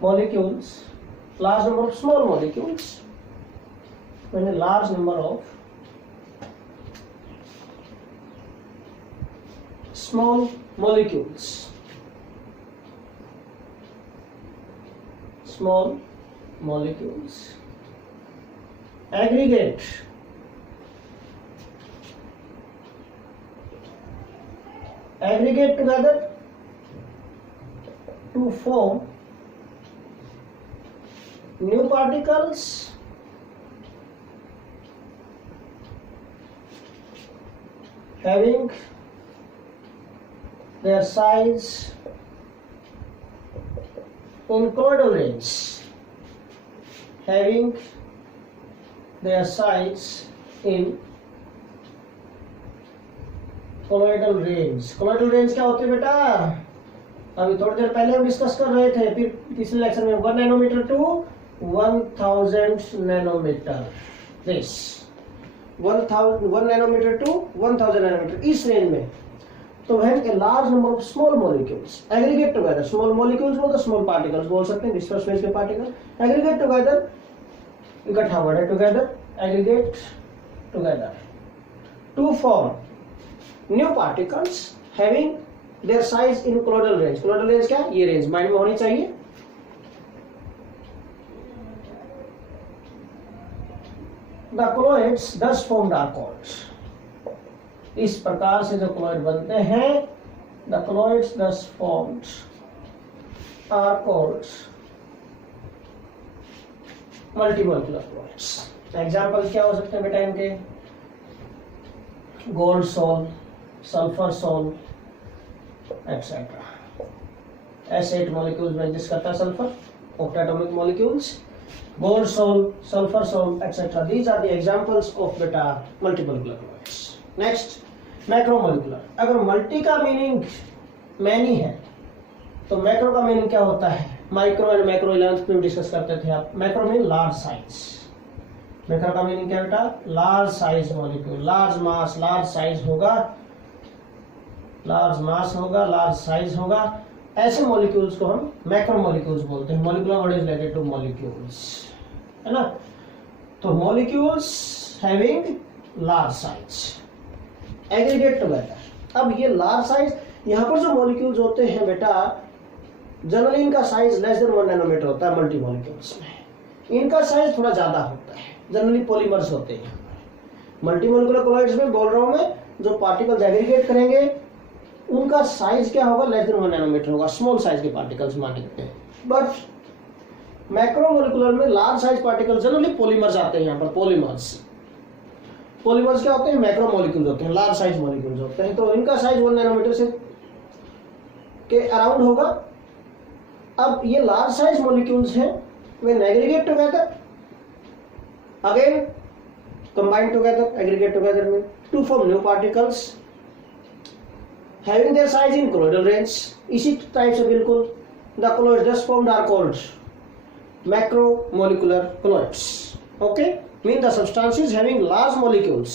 molecules, large number of small molecules, when a large number of small molecules, aggregate together to form new particles having their size in colloidal range, having their size in colloidal range. colloidal range क्या होती है बेटा? अभी थोड़ी देर पहले हम discuss कर रहे थे, फिर पिछले लेक्चर में 1 nanometre to 1000 nanometre, this 1 nanometre to 1000 nanometre, इस रेंज में. तो when a large number of small molecules aggregate together, small molecules बोल तो small particles बोल सकते हैं, disperse phase के particles, aggregate together, इकट्ठा वर्ड है together, aggregate together to form new particles having their size in colloidal range. colloidal range क्या? ये range माइंड में होनी चाहिए. The colloids thus formed are called. इस प्रकार से जो colloid बनते हैं, the colloids thus formed are called multimolecular colloids. Example क्या हो सकते हैं बेटा इनके? Gold sol, sulphur sol etcetera. S8 molecules में एग्जिस्ट करता है sulphur, octatomic molecules, gold sol, sulfur sol, etc. These are the examples of beta multimolecular colloids. Next, macromolecular. अगर मल्टी का मीनिंग मैनी है तो मैक्रो का मीनिंग क्या होता है? माइक्रो एंड मैक्रो 11th में डिस्कस करते थे आप. Macro mean large size. Macro का मीनिंग क्या बेटा? लार्ज साइज मॉलिक्यूल, लार्ज मास, लार्ज साइज होगा, लार्ज मास होगा, लार्ज साइज होगा. ऐसे मॉलिक्यूल्स को हम मैक्रोमोलिक्यूल्स बोलते हैं. Molecular word is related two molecules, है ना. तो molecules having large size aggregate together. अब ये लार्ज साइज, यहाँ पर जो मॉलिक्यूल्स होते हैं बेटा, जनरली इनका साइज लेस देन 1 नैनोमीटर होता है. मल्टी मॉलिक्यूल्स में इनका साइज थोड़ा ज्यादा होता है. जनरली पॉलीमर्स होते हैं. मल्टी मॉलिक्यूलर कोलॉइड्स में बोल रहा हूं मैं, जो पार्टिकल्स एग्रीगेट करेंगे उनका साइज क्या होगा? लेस देन 1 नैनोमीटर होगा. स्मॉल साइज के पार्टिकल्स मानते हैं. बट मैक्रोमोलिकुलर में large size particles generally polymers आते हैं. यहाँ पर पॉलीमर्स, पॉलीमर्स क्या होते हैं? मैक्रोमोलिक्यूल्स होते हैं, लार्ज साइज मॉलिक्यूल्स होते हैं. तो इनका साइज 1 नैनोमीटर से के अराउंड होगा. अब ये लार्ज साइज मॉलिक्यूल्स हैं, वे aggregate together, again combine together, aggregate together में to form new particles having their size in colloidal range. इसी टाइप से बिल्कुल the colloids thus formed are called macromolecular colloids. Okay, mean the substances having large molecules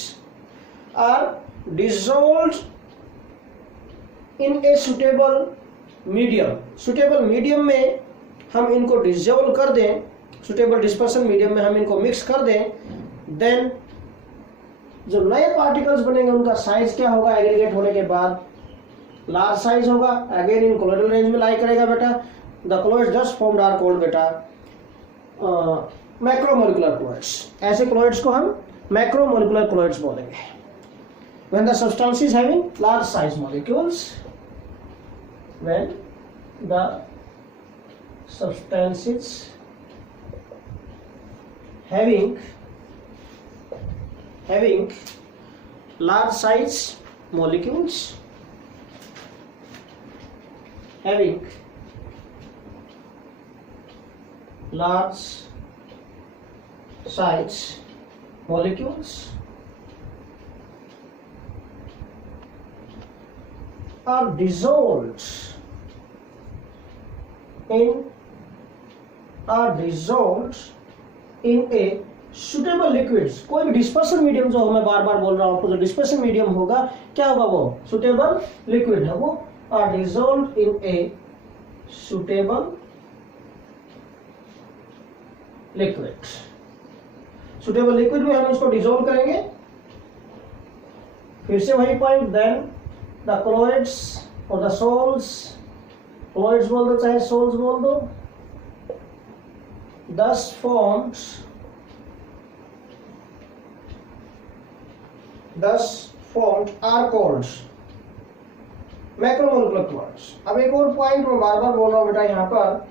are dissolved in a suitable medium. suitable medium में हम इनको dissolve कर दें, suitable dispersion medium में हम इनको mix कर दें, then जो नए particles बनेंगे उनका साइज क्या होगा? एग्रीगेट होने के बाद लार्ज साइज होगा. अगेन इन कोलोइडल रेंज में लाई करेगा बेटा. The colloids just formed are called बेटा मैक्रोमोलिकुलर कोलॉइड्स. ऐसे कोलॉइड्स को हम मैक्रोमोलिकुलर कोलॉइड्स बोलेंगे. When the substances having large size molecules, when the substances having large size molecules, having large size molecules are dissolved in a suitable liquids. कोई भी dispersion medium जो मैं बार बार बोल रहा हूं आपको, जो डिस्पर्सन मीडियम होगा क्या होगा? वो सुटेबल लिक्विड है. वो are dissolved in a suitable liquid. suitable liquid में हम उसको dissolve करेंगे. फिर से वही point. then the colloids or the sols, colloids बोल दो चाहे sols बोल दो, thus formed are called macromolecular colloids. अब एक और पॉइंट मैं बार बार बोल रहा हूं बेटा, यहाँ पर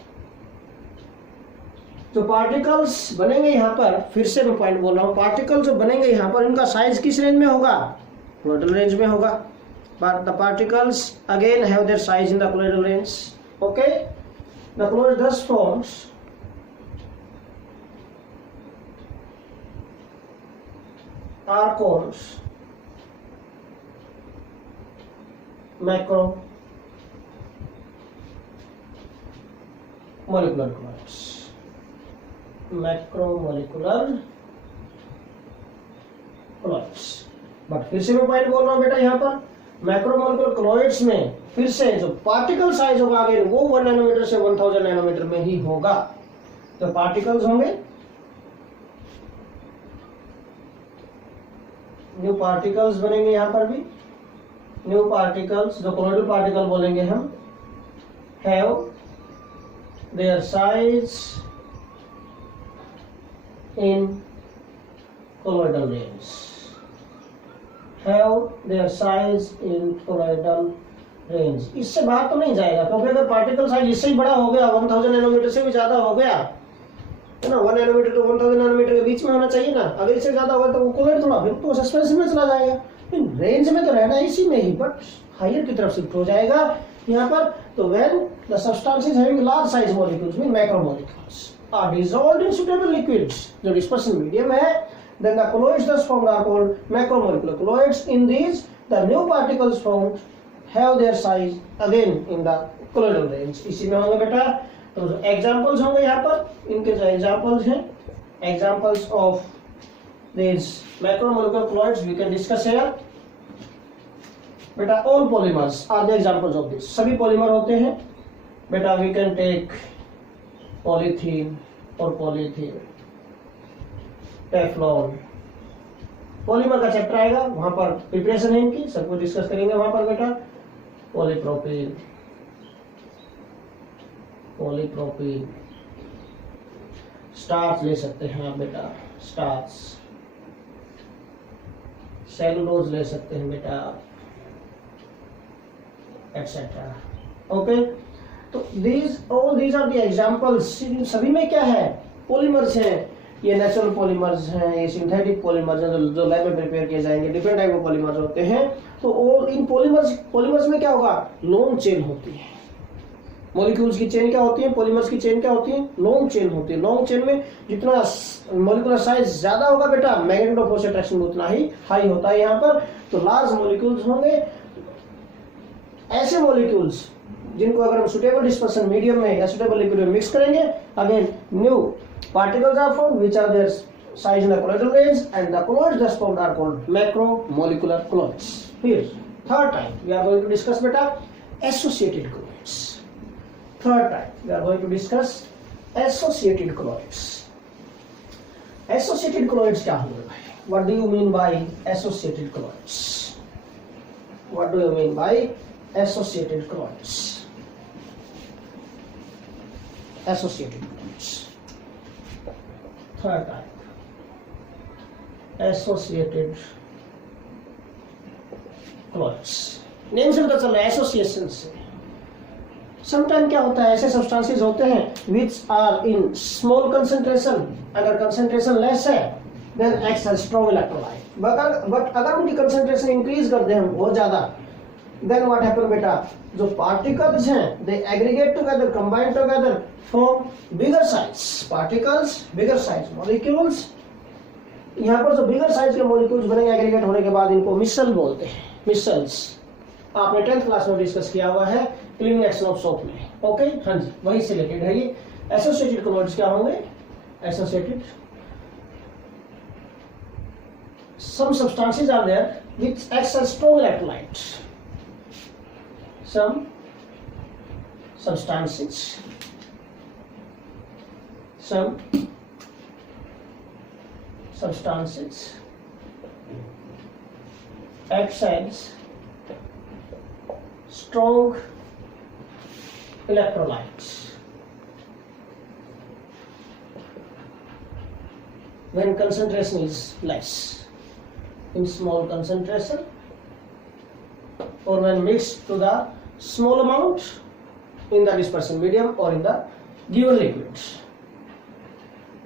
जो पार्टिकल्स बनेंगे, यहाँ पर फिर से मैं पॉइंट बोल रहा हूं, पार्टिकल जो बनेंगे यहाँ पर उनका साइज किस रेंज में होगा? colloidal range में होगा, but the particles again have their size in the colloidal range. Okay, the colloid thus forms are called macromolecular colloids. Macromolecular colloids. But फिर से मैं पॉइंट बोल रहा हूं बेटा, यहाँ पर मैक्रोमोलेकुलर क्लोइड्स में फिर से जो पार्टिकल साइज होगा आगे वो 1 नैनोमीटर से 1000 नैनोमीटर में ही होगा. तो पार्टिकल्स होंगे, न्यू पार्टिकल्स बनेंगे यहाँ पर भी, न्यू पार्टिकल्स जो कोलोइडल पार्टिकल बोलेंगे हम, have their size in colloidal range, have their size in colloidal range. इससे बाहर तो नहीं जाएगा, क्योंकि अगर पार्टिकल साइज इससे ही बड़ा हो गया, 1000 नैनोमीटर से भी ज्यादा हो गया है ना, 1 नैनोमीटर तो 1000 नैनोमीटर के बीच में होना चाहिए ना. अगर इससे ज्यादा होगा तो वो कोलोइड थोड़ा फिर तो सस्पेंशन में चला जाएगा. रेंज में तो रहना इसी में ही, बट हायर की तरफ शिफ्ट हो जाएगा यहाँ पर. तो when the substances having large size molecules mean macromolecules are dissolved in suitable liquids, जो डिस्पर्शन मीडियम है, then the colloids thus formed are called macromolecular colloids. In these, the new particles formed have their size again in the colloidal range. इसी में होंगे बेटा. तो examples होंगे यहाँ पर, इनके जो एग्जांपल्स हैं, examples of this macromolecular colloids we can discuss here. बेटा all polymers are the examples of this. सभी पॉलीमर होते हैं बेटा. we can take polythene और polythene, टेफ्लॉन, पॉलीमर का चैप्टर आएगा, वहां पर प्रिपरेशन है इनकी, सब कुछ डिस्कस करेंगे वहां पर बेटा. पॉलीप्रोपीन, पॉलीप्रोपीन, स्टार्च ले सकते हैं आप बेटा, स्टार्च, सेलुलोज ले सकते हैं बेटा, एक्सेट्रा. ओके, तो all these are the examples. सभी में क्या है, पॉलीमर्स हैं. ये नेचुरल पॉलीमर्स हैं, ये सिंथेटिक पॉलीमर्स हैं जो लैब में प्रिपेयर किए जाएंगे. डिफरेंट टाइप के पॉलीमर्स होते हैं. तो और इन पॉलीमर्स में क्या होगा, लॉन्ग चेन होती है. मॉलिक्यूल्स की चेन क्या होती है, पॉलीमर्स की चेन क्या होती है, लॉन्ग चेन होती है. लॉन्ग चेन में जितना मॉलिक्यूलर साइज ज्यादा होगा बेटा, मैग्नेटिक फोर्स अट्रैक्शन उतना ही हाई होता है यहाँ पर. तो लार्ज मॉलिक्यूल्स होंगे, ऐसे मॉलिक्यूल्स जिनको अगर हम सुटेबल डिस्पर्शन मीडियम में या सुटेबल लिक्विड में मिक्स करेंगे, again new particles are formed which are their size in the colloidal range, and the colloids thus formed are called macromolecular colloids. Here, third type we are going to discuss beta associated colloids. Third type we are going to discuss associated colloids. Associated colloids क्या होंगे भाई? What do you mean by associated colloids? What do you mean by associated colloids? Associated colloids. Third type, associated colloids. Name से पता चल रहा है, association से. Sometime क्या होता है, ऐसे सब्सटेंसेस होते हैं which are in small concentration. अगर कंसंट्रेशन लेस है then acts as strong electrolyte. but अगर उनकी कंसंट्रेशन इंक्रीज कर दें हम बहुत ज्यादा, then what happen बेटा, जो पार्टिकल्स हैं they aggregate together, combine together, form bigger size particles, bigger size molecules. यहाँ पर जो बिगर साइज के मॉलिक्यूल्स बनेंगे एग्रीगेट होने के बाद, इनको मिसल बोलते हैं. मिसल्स आपने 10th क्लास में डिस्कस किया हुआ है क्लीनिंग एक्शन ऑफ सोप में. ओके, हाँ जी, वही से रिलेटेड है ये. एसोसिएटेड कलॉइड्स क्या होंगे, associated some substances are there which acts as strong electrolytes. Some substances acts as strong electrolytes when concentration is less, in small concentration, or when mixed to the small amount in the dispersion medium or in the given liquid.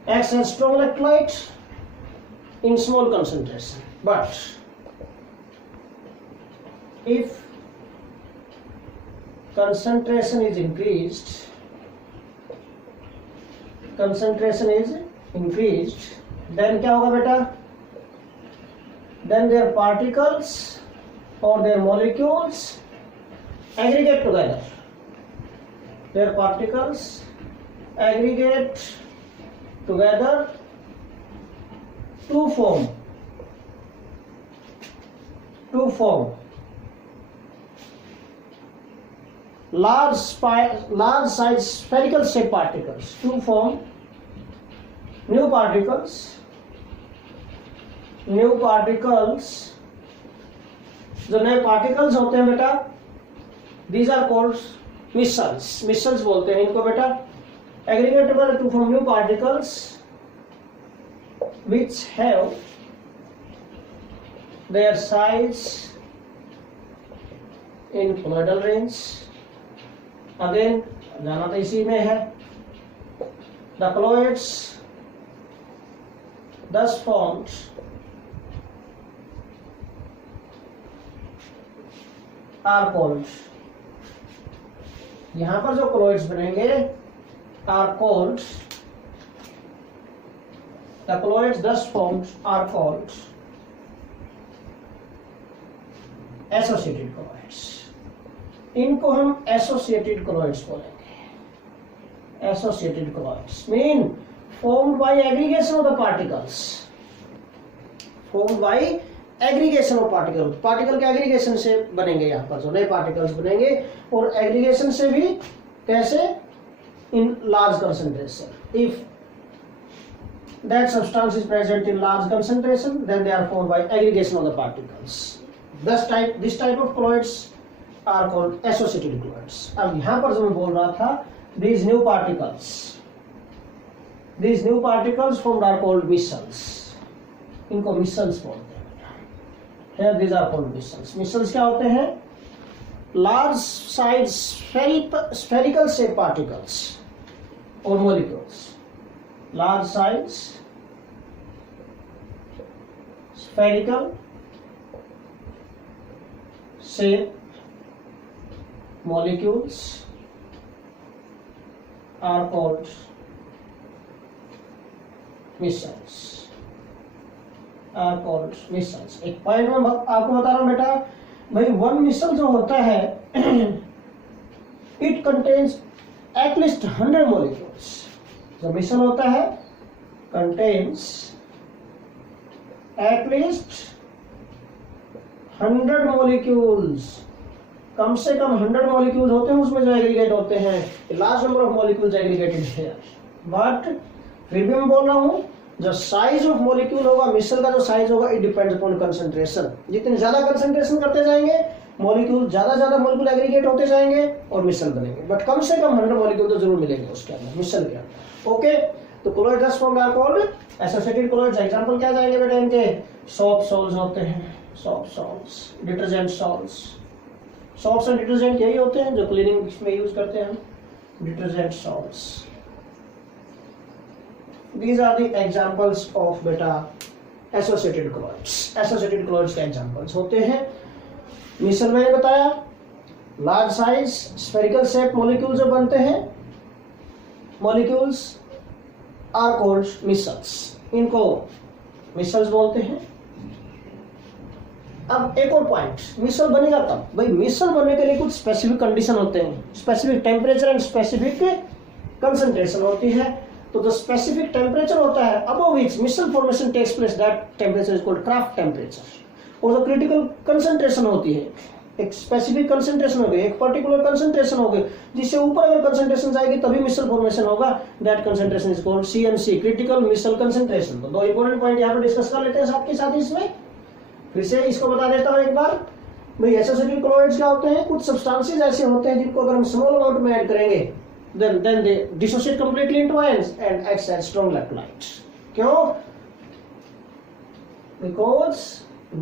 Acts as strong electrolyte in small concentration, but if concentration is increased, then क्या होगा बेटा, then their particles or their molecules aggregate together. Their particles aggregate together to form large size spherical shape particles, to form new particles. जो नए particles होते हैं बेटा, these are called missile बोलते हैं इनको बेटा. Aggregate together to form new particles which have their size in colloidal range. Again जाना तो इसी में है. The colloids thus formed are called, यहां पर जो colloids बनेंगे are called, the colloids thus formed are called associated colloids. इनको हम associated colloids बोलेंगे. Associated colloids mean formed by aggregation of the particles. Particle के एग्रीगेशन से बनेंगे, यहाँ पर जो नए पार्टिकल्स बनेंगे, और एग्रीगेशन से भी कैसे, in large concentration. If that substance is present in large concentration, then they are formed by aggregation of the particles. This type of colloids are called associated colloids. अब यहाँ पर जो मैं बोल रहा था, these new particles formed are called micelles. इनको micelles बोलते हैं. Here these are called micelles. Micelles क्या होते हैं? Large size spherical shape particles or molecules. Large size spherical shape molecules are called micelles. एक पॉइंट में आपको बता रहा हूं बेटा, भाई वन मिसल जो होता है, इट कंटेन्स एटलीस्ट 100 मॉलिक्यूल्स. जो मिसल होता है कंटेन्स एटलीस्ट 100 मॉलिक्यूल्स. कम से कम 100 मॉलिक्यूल्स होते हैं उसमें जो एग्रीगेट होते हैं. Large number of molecules aggregated है. बट फिर भी मैं बोल रहा हूं, जो साइज ऑफ मॉलिक्यूल होगा, मिसल का जो साइज होगा, इट डिपेंड्स अपॉन कंसंट्रेशन. जितने ज्यादा कंसंट्रेशन करते जाएंगे, मॉलिक्यूल ज्यादा मॉलिक्यूल एग्रीगेट होते जाएंगे और मिसल बनेंगे. बट कम से कम 100 मॉलिक्यूल तो जरूर मिलेंगे उसके अंदर, मिसल के अंदर. ओके, तो colloids thus formed are called associated colloids. Example क्या जाएंगे बेटा इनके? सोप सॉल्ट्स होते हैं, soap salts, detergent salts. Soaps and detergent यही होते हैं जो क्लीनिंग में यूज करते हैं हम. Detergent salts. These are the examples of beta associated colloids. Associated colloids के examples होते हैं. मिसल मैंने बताया, large size spherical shape molecules जो बनते हैं, molecules are called micelles. इनको micelles बोलते हैं. अब एक और पॉइंट, मिसल बनेगा तब, भाई मिसल बनने के लिए कुछ स्पेसिफिक कंडीशन होते हैं, specific temperature and specific concentration होती है. तो जो स्पेसिफिक टेम्परेचर होता है above which missile formation takes place, that temperature is called Kraft temperature. और जो क्रिटिकल कंसंट्रेशन होती है, एक स्पेसिफिक कंसंट्रेशन हो गई, एक पर्टिकुलर कंसंट्रेशन हो गई, जिससे ऊपर अगर कंसंट्रेशन जाएगी तभी मिसल फॉर्मेशन होगा. That concentration is called CMC, critical micelle concentration. तो दो इंपॉर्टेंट पॉइंट यहाँ पर डिस्कस कर लेते हैं साथ के साथ. इसमें फिर से इसको बता देता हूँ एक बार, भाई एसोसिएटेड कोलॉइड्स क्या होते हैं? कुछ सब्सटेंसेस ऐसे होते हैं जिनको अगर हम स्मॉल अमाउंट में ऐड करेंगे, then they dissociate completely into ions and acts as strong electrolytes. क्यों? Because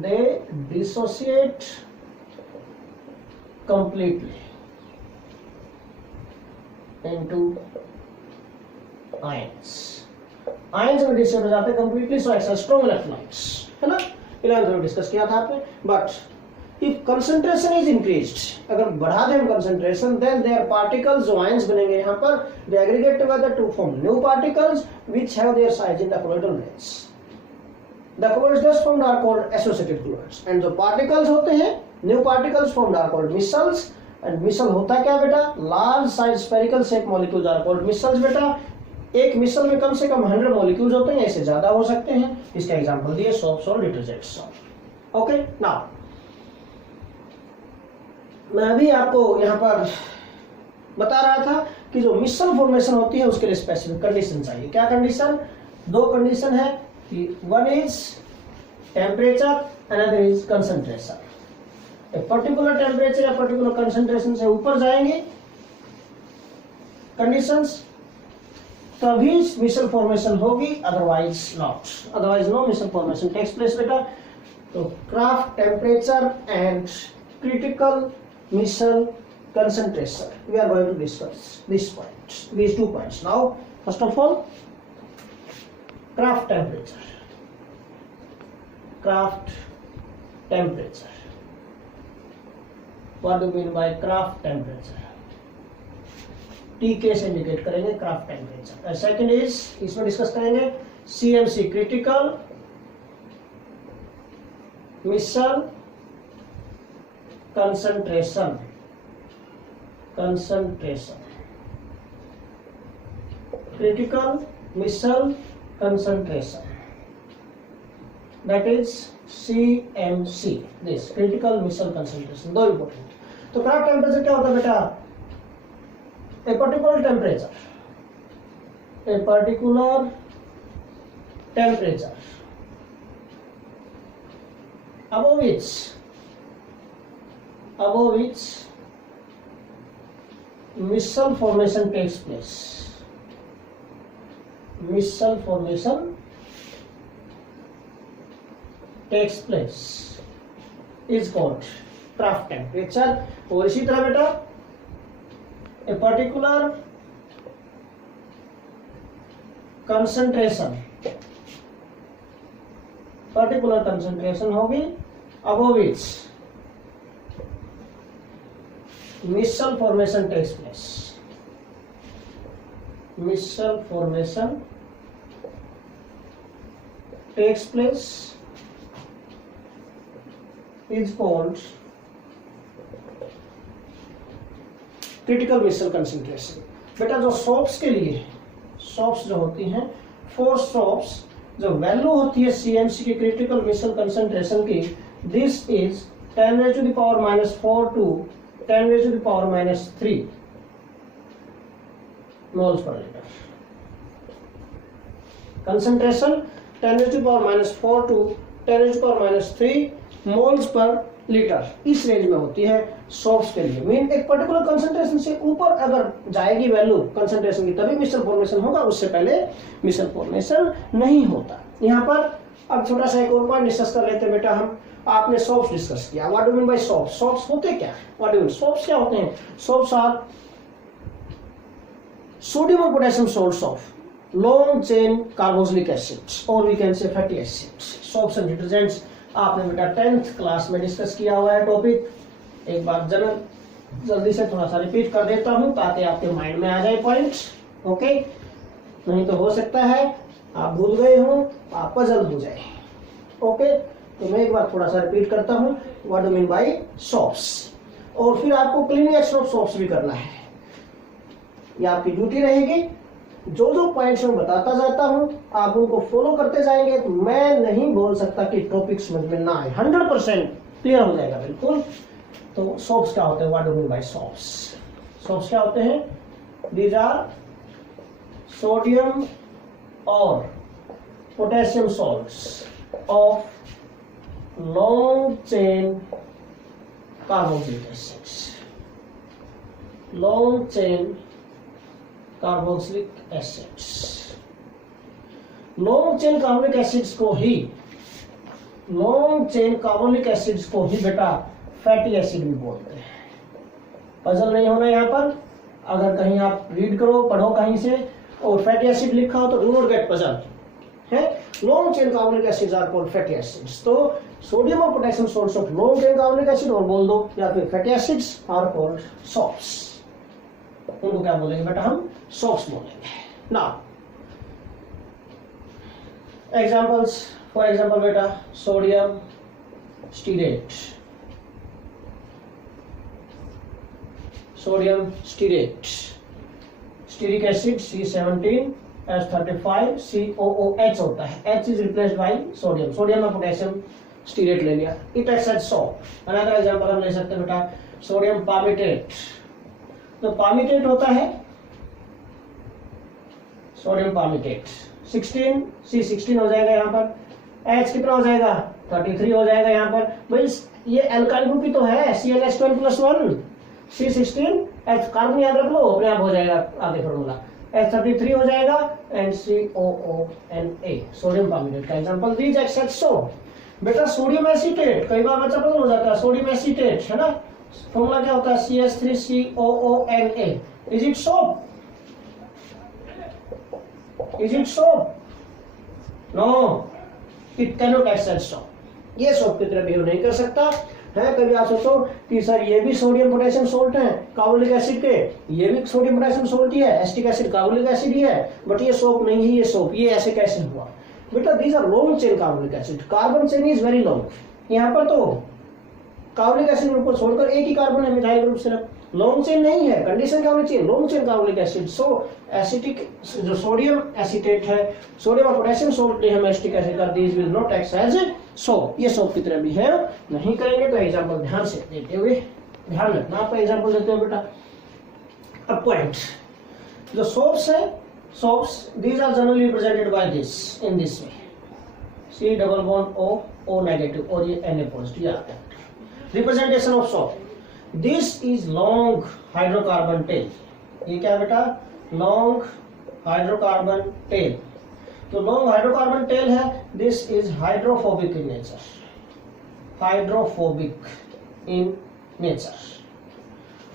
they dissociate completely into ions. Ions में dissociate हो जाते हैं completely, so acts as strong electrolytes. है ना? 11th में डिस्कस किया था आपने. But if concentration is increased, अगर बढ़ा दें कंसंट्रेशन, देन देयर पार्टिकल्स जो आयंस बनेंगे यहाँ पर, they aggregate together to form new particles which have their size in the colloidal range. The colloids thus formed are called associated colloids, and जो particles होते हैं new particles formed are called micelles. And micelle होता क्या बेटा, large size spherical shape molecules are called micelles बेटा। एक मिसल में कम से कम 100 मॉलिक्यूल्स होते हैं, ऐसे ज्यादा हो सकते हैं। इसका एग्जांपल दिए सोप्स और डिटर्जेंट्स। ओके, नाउ मैं अभी आपको यहाँ पर बता रहा था कि जो मिसल फॉर्मेशन होती है उसके लिए स्पेसिफिक कंडीशन चाहिए। क्या कंडीशन, दो कंडीशन है कि one is temperature, another is concentration. एक पर्टिकुलर टेम्परेचर या पर्टिकुलर कंसंट्रेशन से ऊपर जाएंगे कंडीशंस, तभी मिसल फॉर्मेशन होगी, otherwise not, otherwise no micelle formation takes place बेटा। तो Krafft temperature and critical micelle concentration, we are going to discuss these points, these 2 points now. First of all, Kraft temperature. Kraft temperature, what do you mean by Kraft temperature? TK से indicate करेंगे Kraft temperature। Second is, इसमें discuss करेंगे CMC, critical missile concentration, critical missile concentration, that is CMC, this critical missile concentration, दो important. तो Krafft temperature क्या होता है बेटा, a particular temperature above which missile formation takes place, is called Kraft temperature। और इसी तरह बेटा a particular concentration होगी above which missile formation takes place, is called critical missile concentration। बेटा जो सोप्स के लिए, सोप्स जो होती हैं, 4 सोप्स, जो वैल्यू होती है CMC की क्रिटिकल मिसल कंसंट्रेशन की, this is 10⁻⁻4 to 10⁻⁻3 moles per litre. Concentration 10⁻⁻4 to 10⁻⁻3 moles per litre, इस रेंज में होती है सोप्स के लिए। मीन एक पर्टिकुलर कंसंट्रेशन से ऊपर अगर जाएगी वैल्यू कंसंट्रेशन की, तभी मिसल फॉर्मेशन होगा, उससे पहले मिसल फॉर्मेशन नहीं होता। यहाँ पर अब छोटा सा एक और पॉइंट डिस्कस कर लेते हैं बेटा हम। आपने सोप्स डिस्कस किया, what do mean by soaps, soaps होते क्या, व्हाट डू मीन सोप्स क्या होते हैं, सोप्स आर सोडियम और potassium salts of long chain carboxylic acids or we can say fatty acids, soaps and detergents। आपने बेटा 10th class में discuss किया हुआ है टॉपिक। एक बार जल्दी से थोड़ा सा रिपीट कर देता हूं ताकि आपके माइंड में आ जाए पॉइंट्स। ओके, नहीं तो हो सकता है आप भूल गए हो, आप पजल हो जाए। ओके, तो मैं एक बार थोड़ा सा रिपीट करता हूं, what do mean by soaps, और फिर आपको क्लीनिंग एक्शन ऑफ सोप्स भी करना है, ये आपकी ड्यूटी रहेगी। जो जो पॉइंट्स मैं बताता जाता हूं आप उनको फॉलो करते जाएंगे। मैं नहीं बोल सकता कि टॉपिक समझ में ना आए, 100% क्लियर हो जाएगा बिल्कुल। तो सोप्स क्या होते हैं, what do mean by soaps, soaps क्या होते हैं, दीज आर सोडियम और potassium salts of long chain carboxylic acids, long chain carboxylic acids. Long chain carbonic acids को ही, लॉन्ग चेन कार्बोनिक एसिड्स को ही बेटा फैटी एसिड भी बोलते हैं। पजल नहीं होना यहाँ पर, अगर कहीं आप रीड करो, पढ़ो कहीं से और फैटी एसिड लिखा हो तो डू नॉट गेट पजल। है। Long chain carbonic acids are called fatty acids. तो सोडियम और potassium salts of long chain carbonic acid और बोल दो, या फिर fatty acids are called soaps. उनको क्या बोलेंगे बेटा, हम सॉप्स बोलेंगे। नाउ एग्जांपल्स, फॉर एग्जांपल बेटा sodium stearate, sodium stearate, stearic acid C17H35 COOH होता है, H is replaced by sodium, sodium में पोटेशियम स्टीरेट ले लिया, it acts as salt. Another example हम ले सकते हैं बेटा सोडियम पामिटेट। तो पामिटेट होता है सोडियम पामिटेट, 16 C16 हो जाएगा यहाँ पर, H कितना हो जाएगा 33 हो जाएगा यहाँ पर। भाई ये एल्काइल ग्रुप ही तो है, CnH12+1 C16 H, कार्बन याद रख लो, अपने आप हो जाएगा आगे फॉर्मूला, H33 हो जाएगा एंड COONA, सोडियम पामिटेट का एग्जांपल। दीज एक्सेट सो बेटा सोडियम एसीटेट, कई बार बच्चा बदल हो जाता है, सोडियम एसीटेट है ना, फॉर्मूला क्या होता है CH3COONA। Is it soap? Is it soap? No, it cannot एक्सेट सोप। ये सोप की तरह बिहेव नहीं कर सकता है। कभी आप सोचो कि सर ये भी सोडियम पोटेशियम सोल्ट है कार्बोनिक एसिड के, ये भी सोडियम पोटेशियम सोल्ट ही है, एसिटिक एसिड कार्बोनिक एसिड ही है, बट ये सोप नहीं है, ये सोप, ये ऐसे कैसे हुआ बेटा? These are long chain carbonic acid, carbon chain is very long. यहाँ पर तो कार्बोनिक एसिड ग्रुप को छोड़कर एक ही कार्बन है, मिथाइल ग्रुप सिर्फ, लॉन्ग चेन नहीं है। कंडीशन क्या होनी चाहिए? Long chain carbonic acid. So acetic जो सोडियम एसीटेट है, सोडियम और पोटेशियम सोल्ट नहीं है एसिटिक एसिड का, this will not act as soap, ये सोप की तरह बिहेव नहीं करेंगे। तो एग्जांपल ध्यान से देते हुए, ध्यान रखना आपका एग्जांपल देते हुए बेटा। अब पॉइंट, जो सोप्स है, soaps these are generally represented by this, in this way, C double bond O negative और ये Na पॉजिटिव, ये आता है representation of soap. This is long hydrocarbon tail, ये क्या बेटा? Long hydrocarbon tail. तो लॉन्ग हाइड्रोकार्बन टेल है, this is hydrophobic in nature, hydrophobic in nature.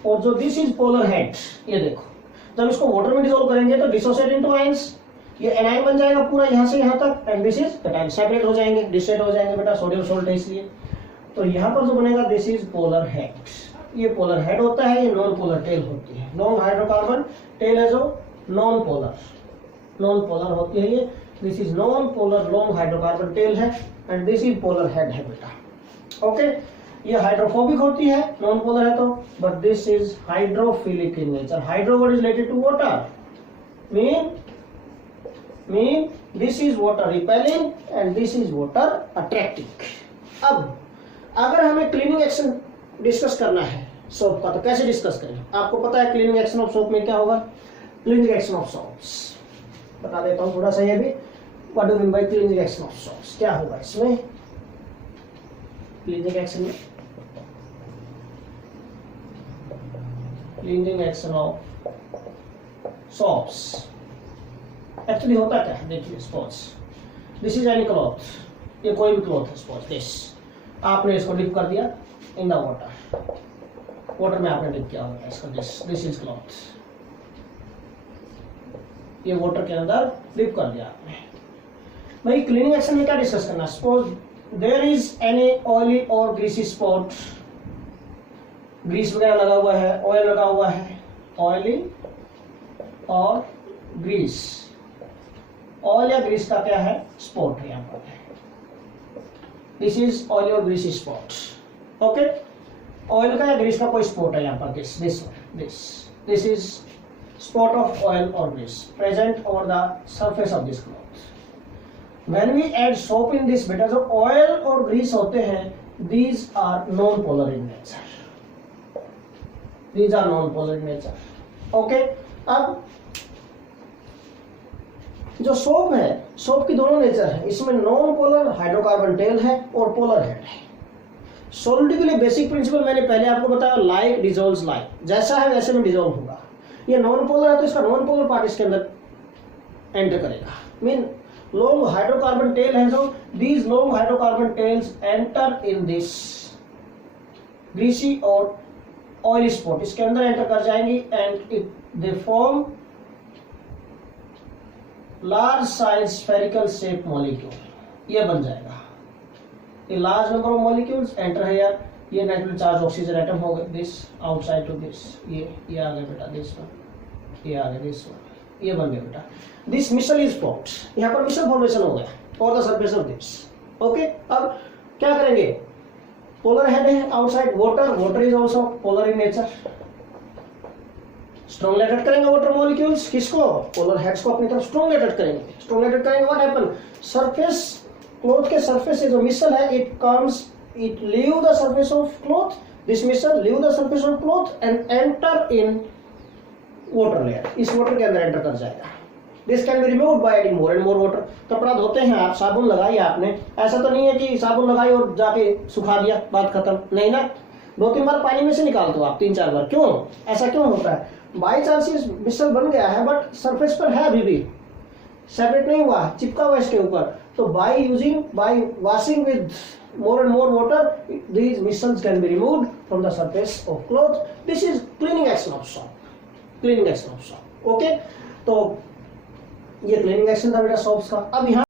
और जो दिस इज पोलर हेड, ये देखो जब इसको वाटर में डिसॉल्व करेंगे तो डिसोसिएट इनटू आयंस, ये एनाइन बन जाएगा पूरा यहाँ से यहाँ तक, and this is cation, separate हो जाएंगे, डिसोसिएट हो जाएंगे बेटा, सोडियम सोल्ट है इसलिए। तो यहाँ पर जो बनेगा दिस इज पोलर हेड, ये पोलर हेड होता है, ये नॉन पोलर टेल होती है। लॉन्ग हाइड्रोकार्बन टेल है जो नॉन पोलर, नॉन पोलर होती है ये, this is non polar long hydrocarbon tail है, and this is polar head है बेटा। ओके, ये हाइड्रोफोबिक होती है, नॉन पोलर है तो, but this is hydrophilic in nature. Hydro word is related to water, mean this is water repelling and this is water attracting. अब अगर हमें क्लीनिंग एक्शन डिस्कस करना है सोप का, तो कैसे डिस्कस करें? आपको पता है क्लीनिंग एक्शन ऑफ सोप में क्या होगा? क्लीनिंग एक्शन ऑफ सोप्स बता देता हूं थोड़ा सा, ये भी what do mean by cleaning action of soaps, क्या होगा इसमें? क्लीनिंग एक्शन में, cleaning action of soaps actually होता क्या है? देखिए suppose this is any cloth, ये कोई भी क्लॉथ है, सपोज दिस, आपने इसको डिप कर दिया इन द वाटर, वाटर में आपने डिप किया होगा इसको, दिस इज क्लॉथ, ये वाटर के अंदर डिप कर दिया आपने। भाई क्लीनिंग एक्शन में क्या डिस्कस करना? Suppose there is any oily और ग्रीसी स्पॉट, ग्रीस वगैरह लगा हुआ है, ऑयल लगा हुआ है, ऑयली और ग्रीस, ऑयल या ग्रीस का क्या है? स्पॉट है यहाँ पर, दिस इज ऑयल और ग्रीसी स्पॉट। ओके, ऑयल का या ग्रीस का कोई स्पॉट है यहाँ पर, this is spot of oil or grease present over the surface of this cloth. When we add soap in this बेटा, जो oil और grease होते हैं, these are non-polar in nature. These are non-polar in nature. Okay, अब जो soap है, soap की दोनों नेचर है, इसमें नॉन पोलर हाइड्रोकार्बन टेल है और पोलर हेड है। सॉलिडिटी के लिए बेसिक प्रिंसिपल मैंने पहले आपको बताया, लाइक डिजोल्व्स लाइक, जैसा है वैसे में डिजोल्व होगा। ये नॉन पोलर है तो इसका नॉन पोलर पार्ट इसके अंदर एंटर करेगा, मीन लॉन्ग हाइड्रोकार्बन टेल है जो, these long hydrocarbon tales enter in this greasy और ऑयल स्पॉट, इसके अंदर एंटर कर जाएंगी and it they form large size spherical shape molecule, ये बन जाएगा। ये large number of molecules enter है यार, ये नेगेटिव चार्ज ऑक्सीजन एटम हो गए, दिस आउटसाइड टू दिस, ये आ गया बेटा, दिस वन, ये आ गया, दिस वन, ये बन गया बेटा। दिस मिसल इज फॉर्म्ड, यहाँ पर मिसल फॉर्मेशन हो गया for the surface of this. Okay, अब क्या करेंगे, पोलर हेड है outside, water is also polar in nature, strongly attack करेंगे वाटर मॉलिक्यूल्स, किसको, पोलर हेड्स को अपनी तरफ स्ट्रॉन्गली अटैक करेंगे। स्ट्रॉन्गली अटैक करेंगे, व्हाट हैपन, सरफेस, क्लॉथ के सरफेस से जो मिसल है, it comes, it leave the surface of cloth, this missile leave the surface of cloth and enter in water layer, इस वाटर के अंदर एंटर कर जाएगा। This can be removed by adding more and more water। कपड़ा धोते हैं आप, साबुन लगाई आपने, ऐसा तो नहीं है कि साबुन लगाई और जाके सुखा दिया, बात खत्म, नहीं ना, 2-3 बार पानी में से निकाल दो आप, 3-4 बार। क्यों ऐसा क्यों होता है, बाई चांसेस मिसल बन गया है बट सरफेस पर है, अभी भी सेपरेट नहीं हुआ, चिपका हुआ इसके ऊपर, तो by washing with more and more water, these missiles can be removed from the surface of cloth. This is cleaning action of soap, cleaning action of soap। Okay, तो ये क्लीनिंग एक्शन था बेटा सोप्स का। अब यहाँ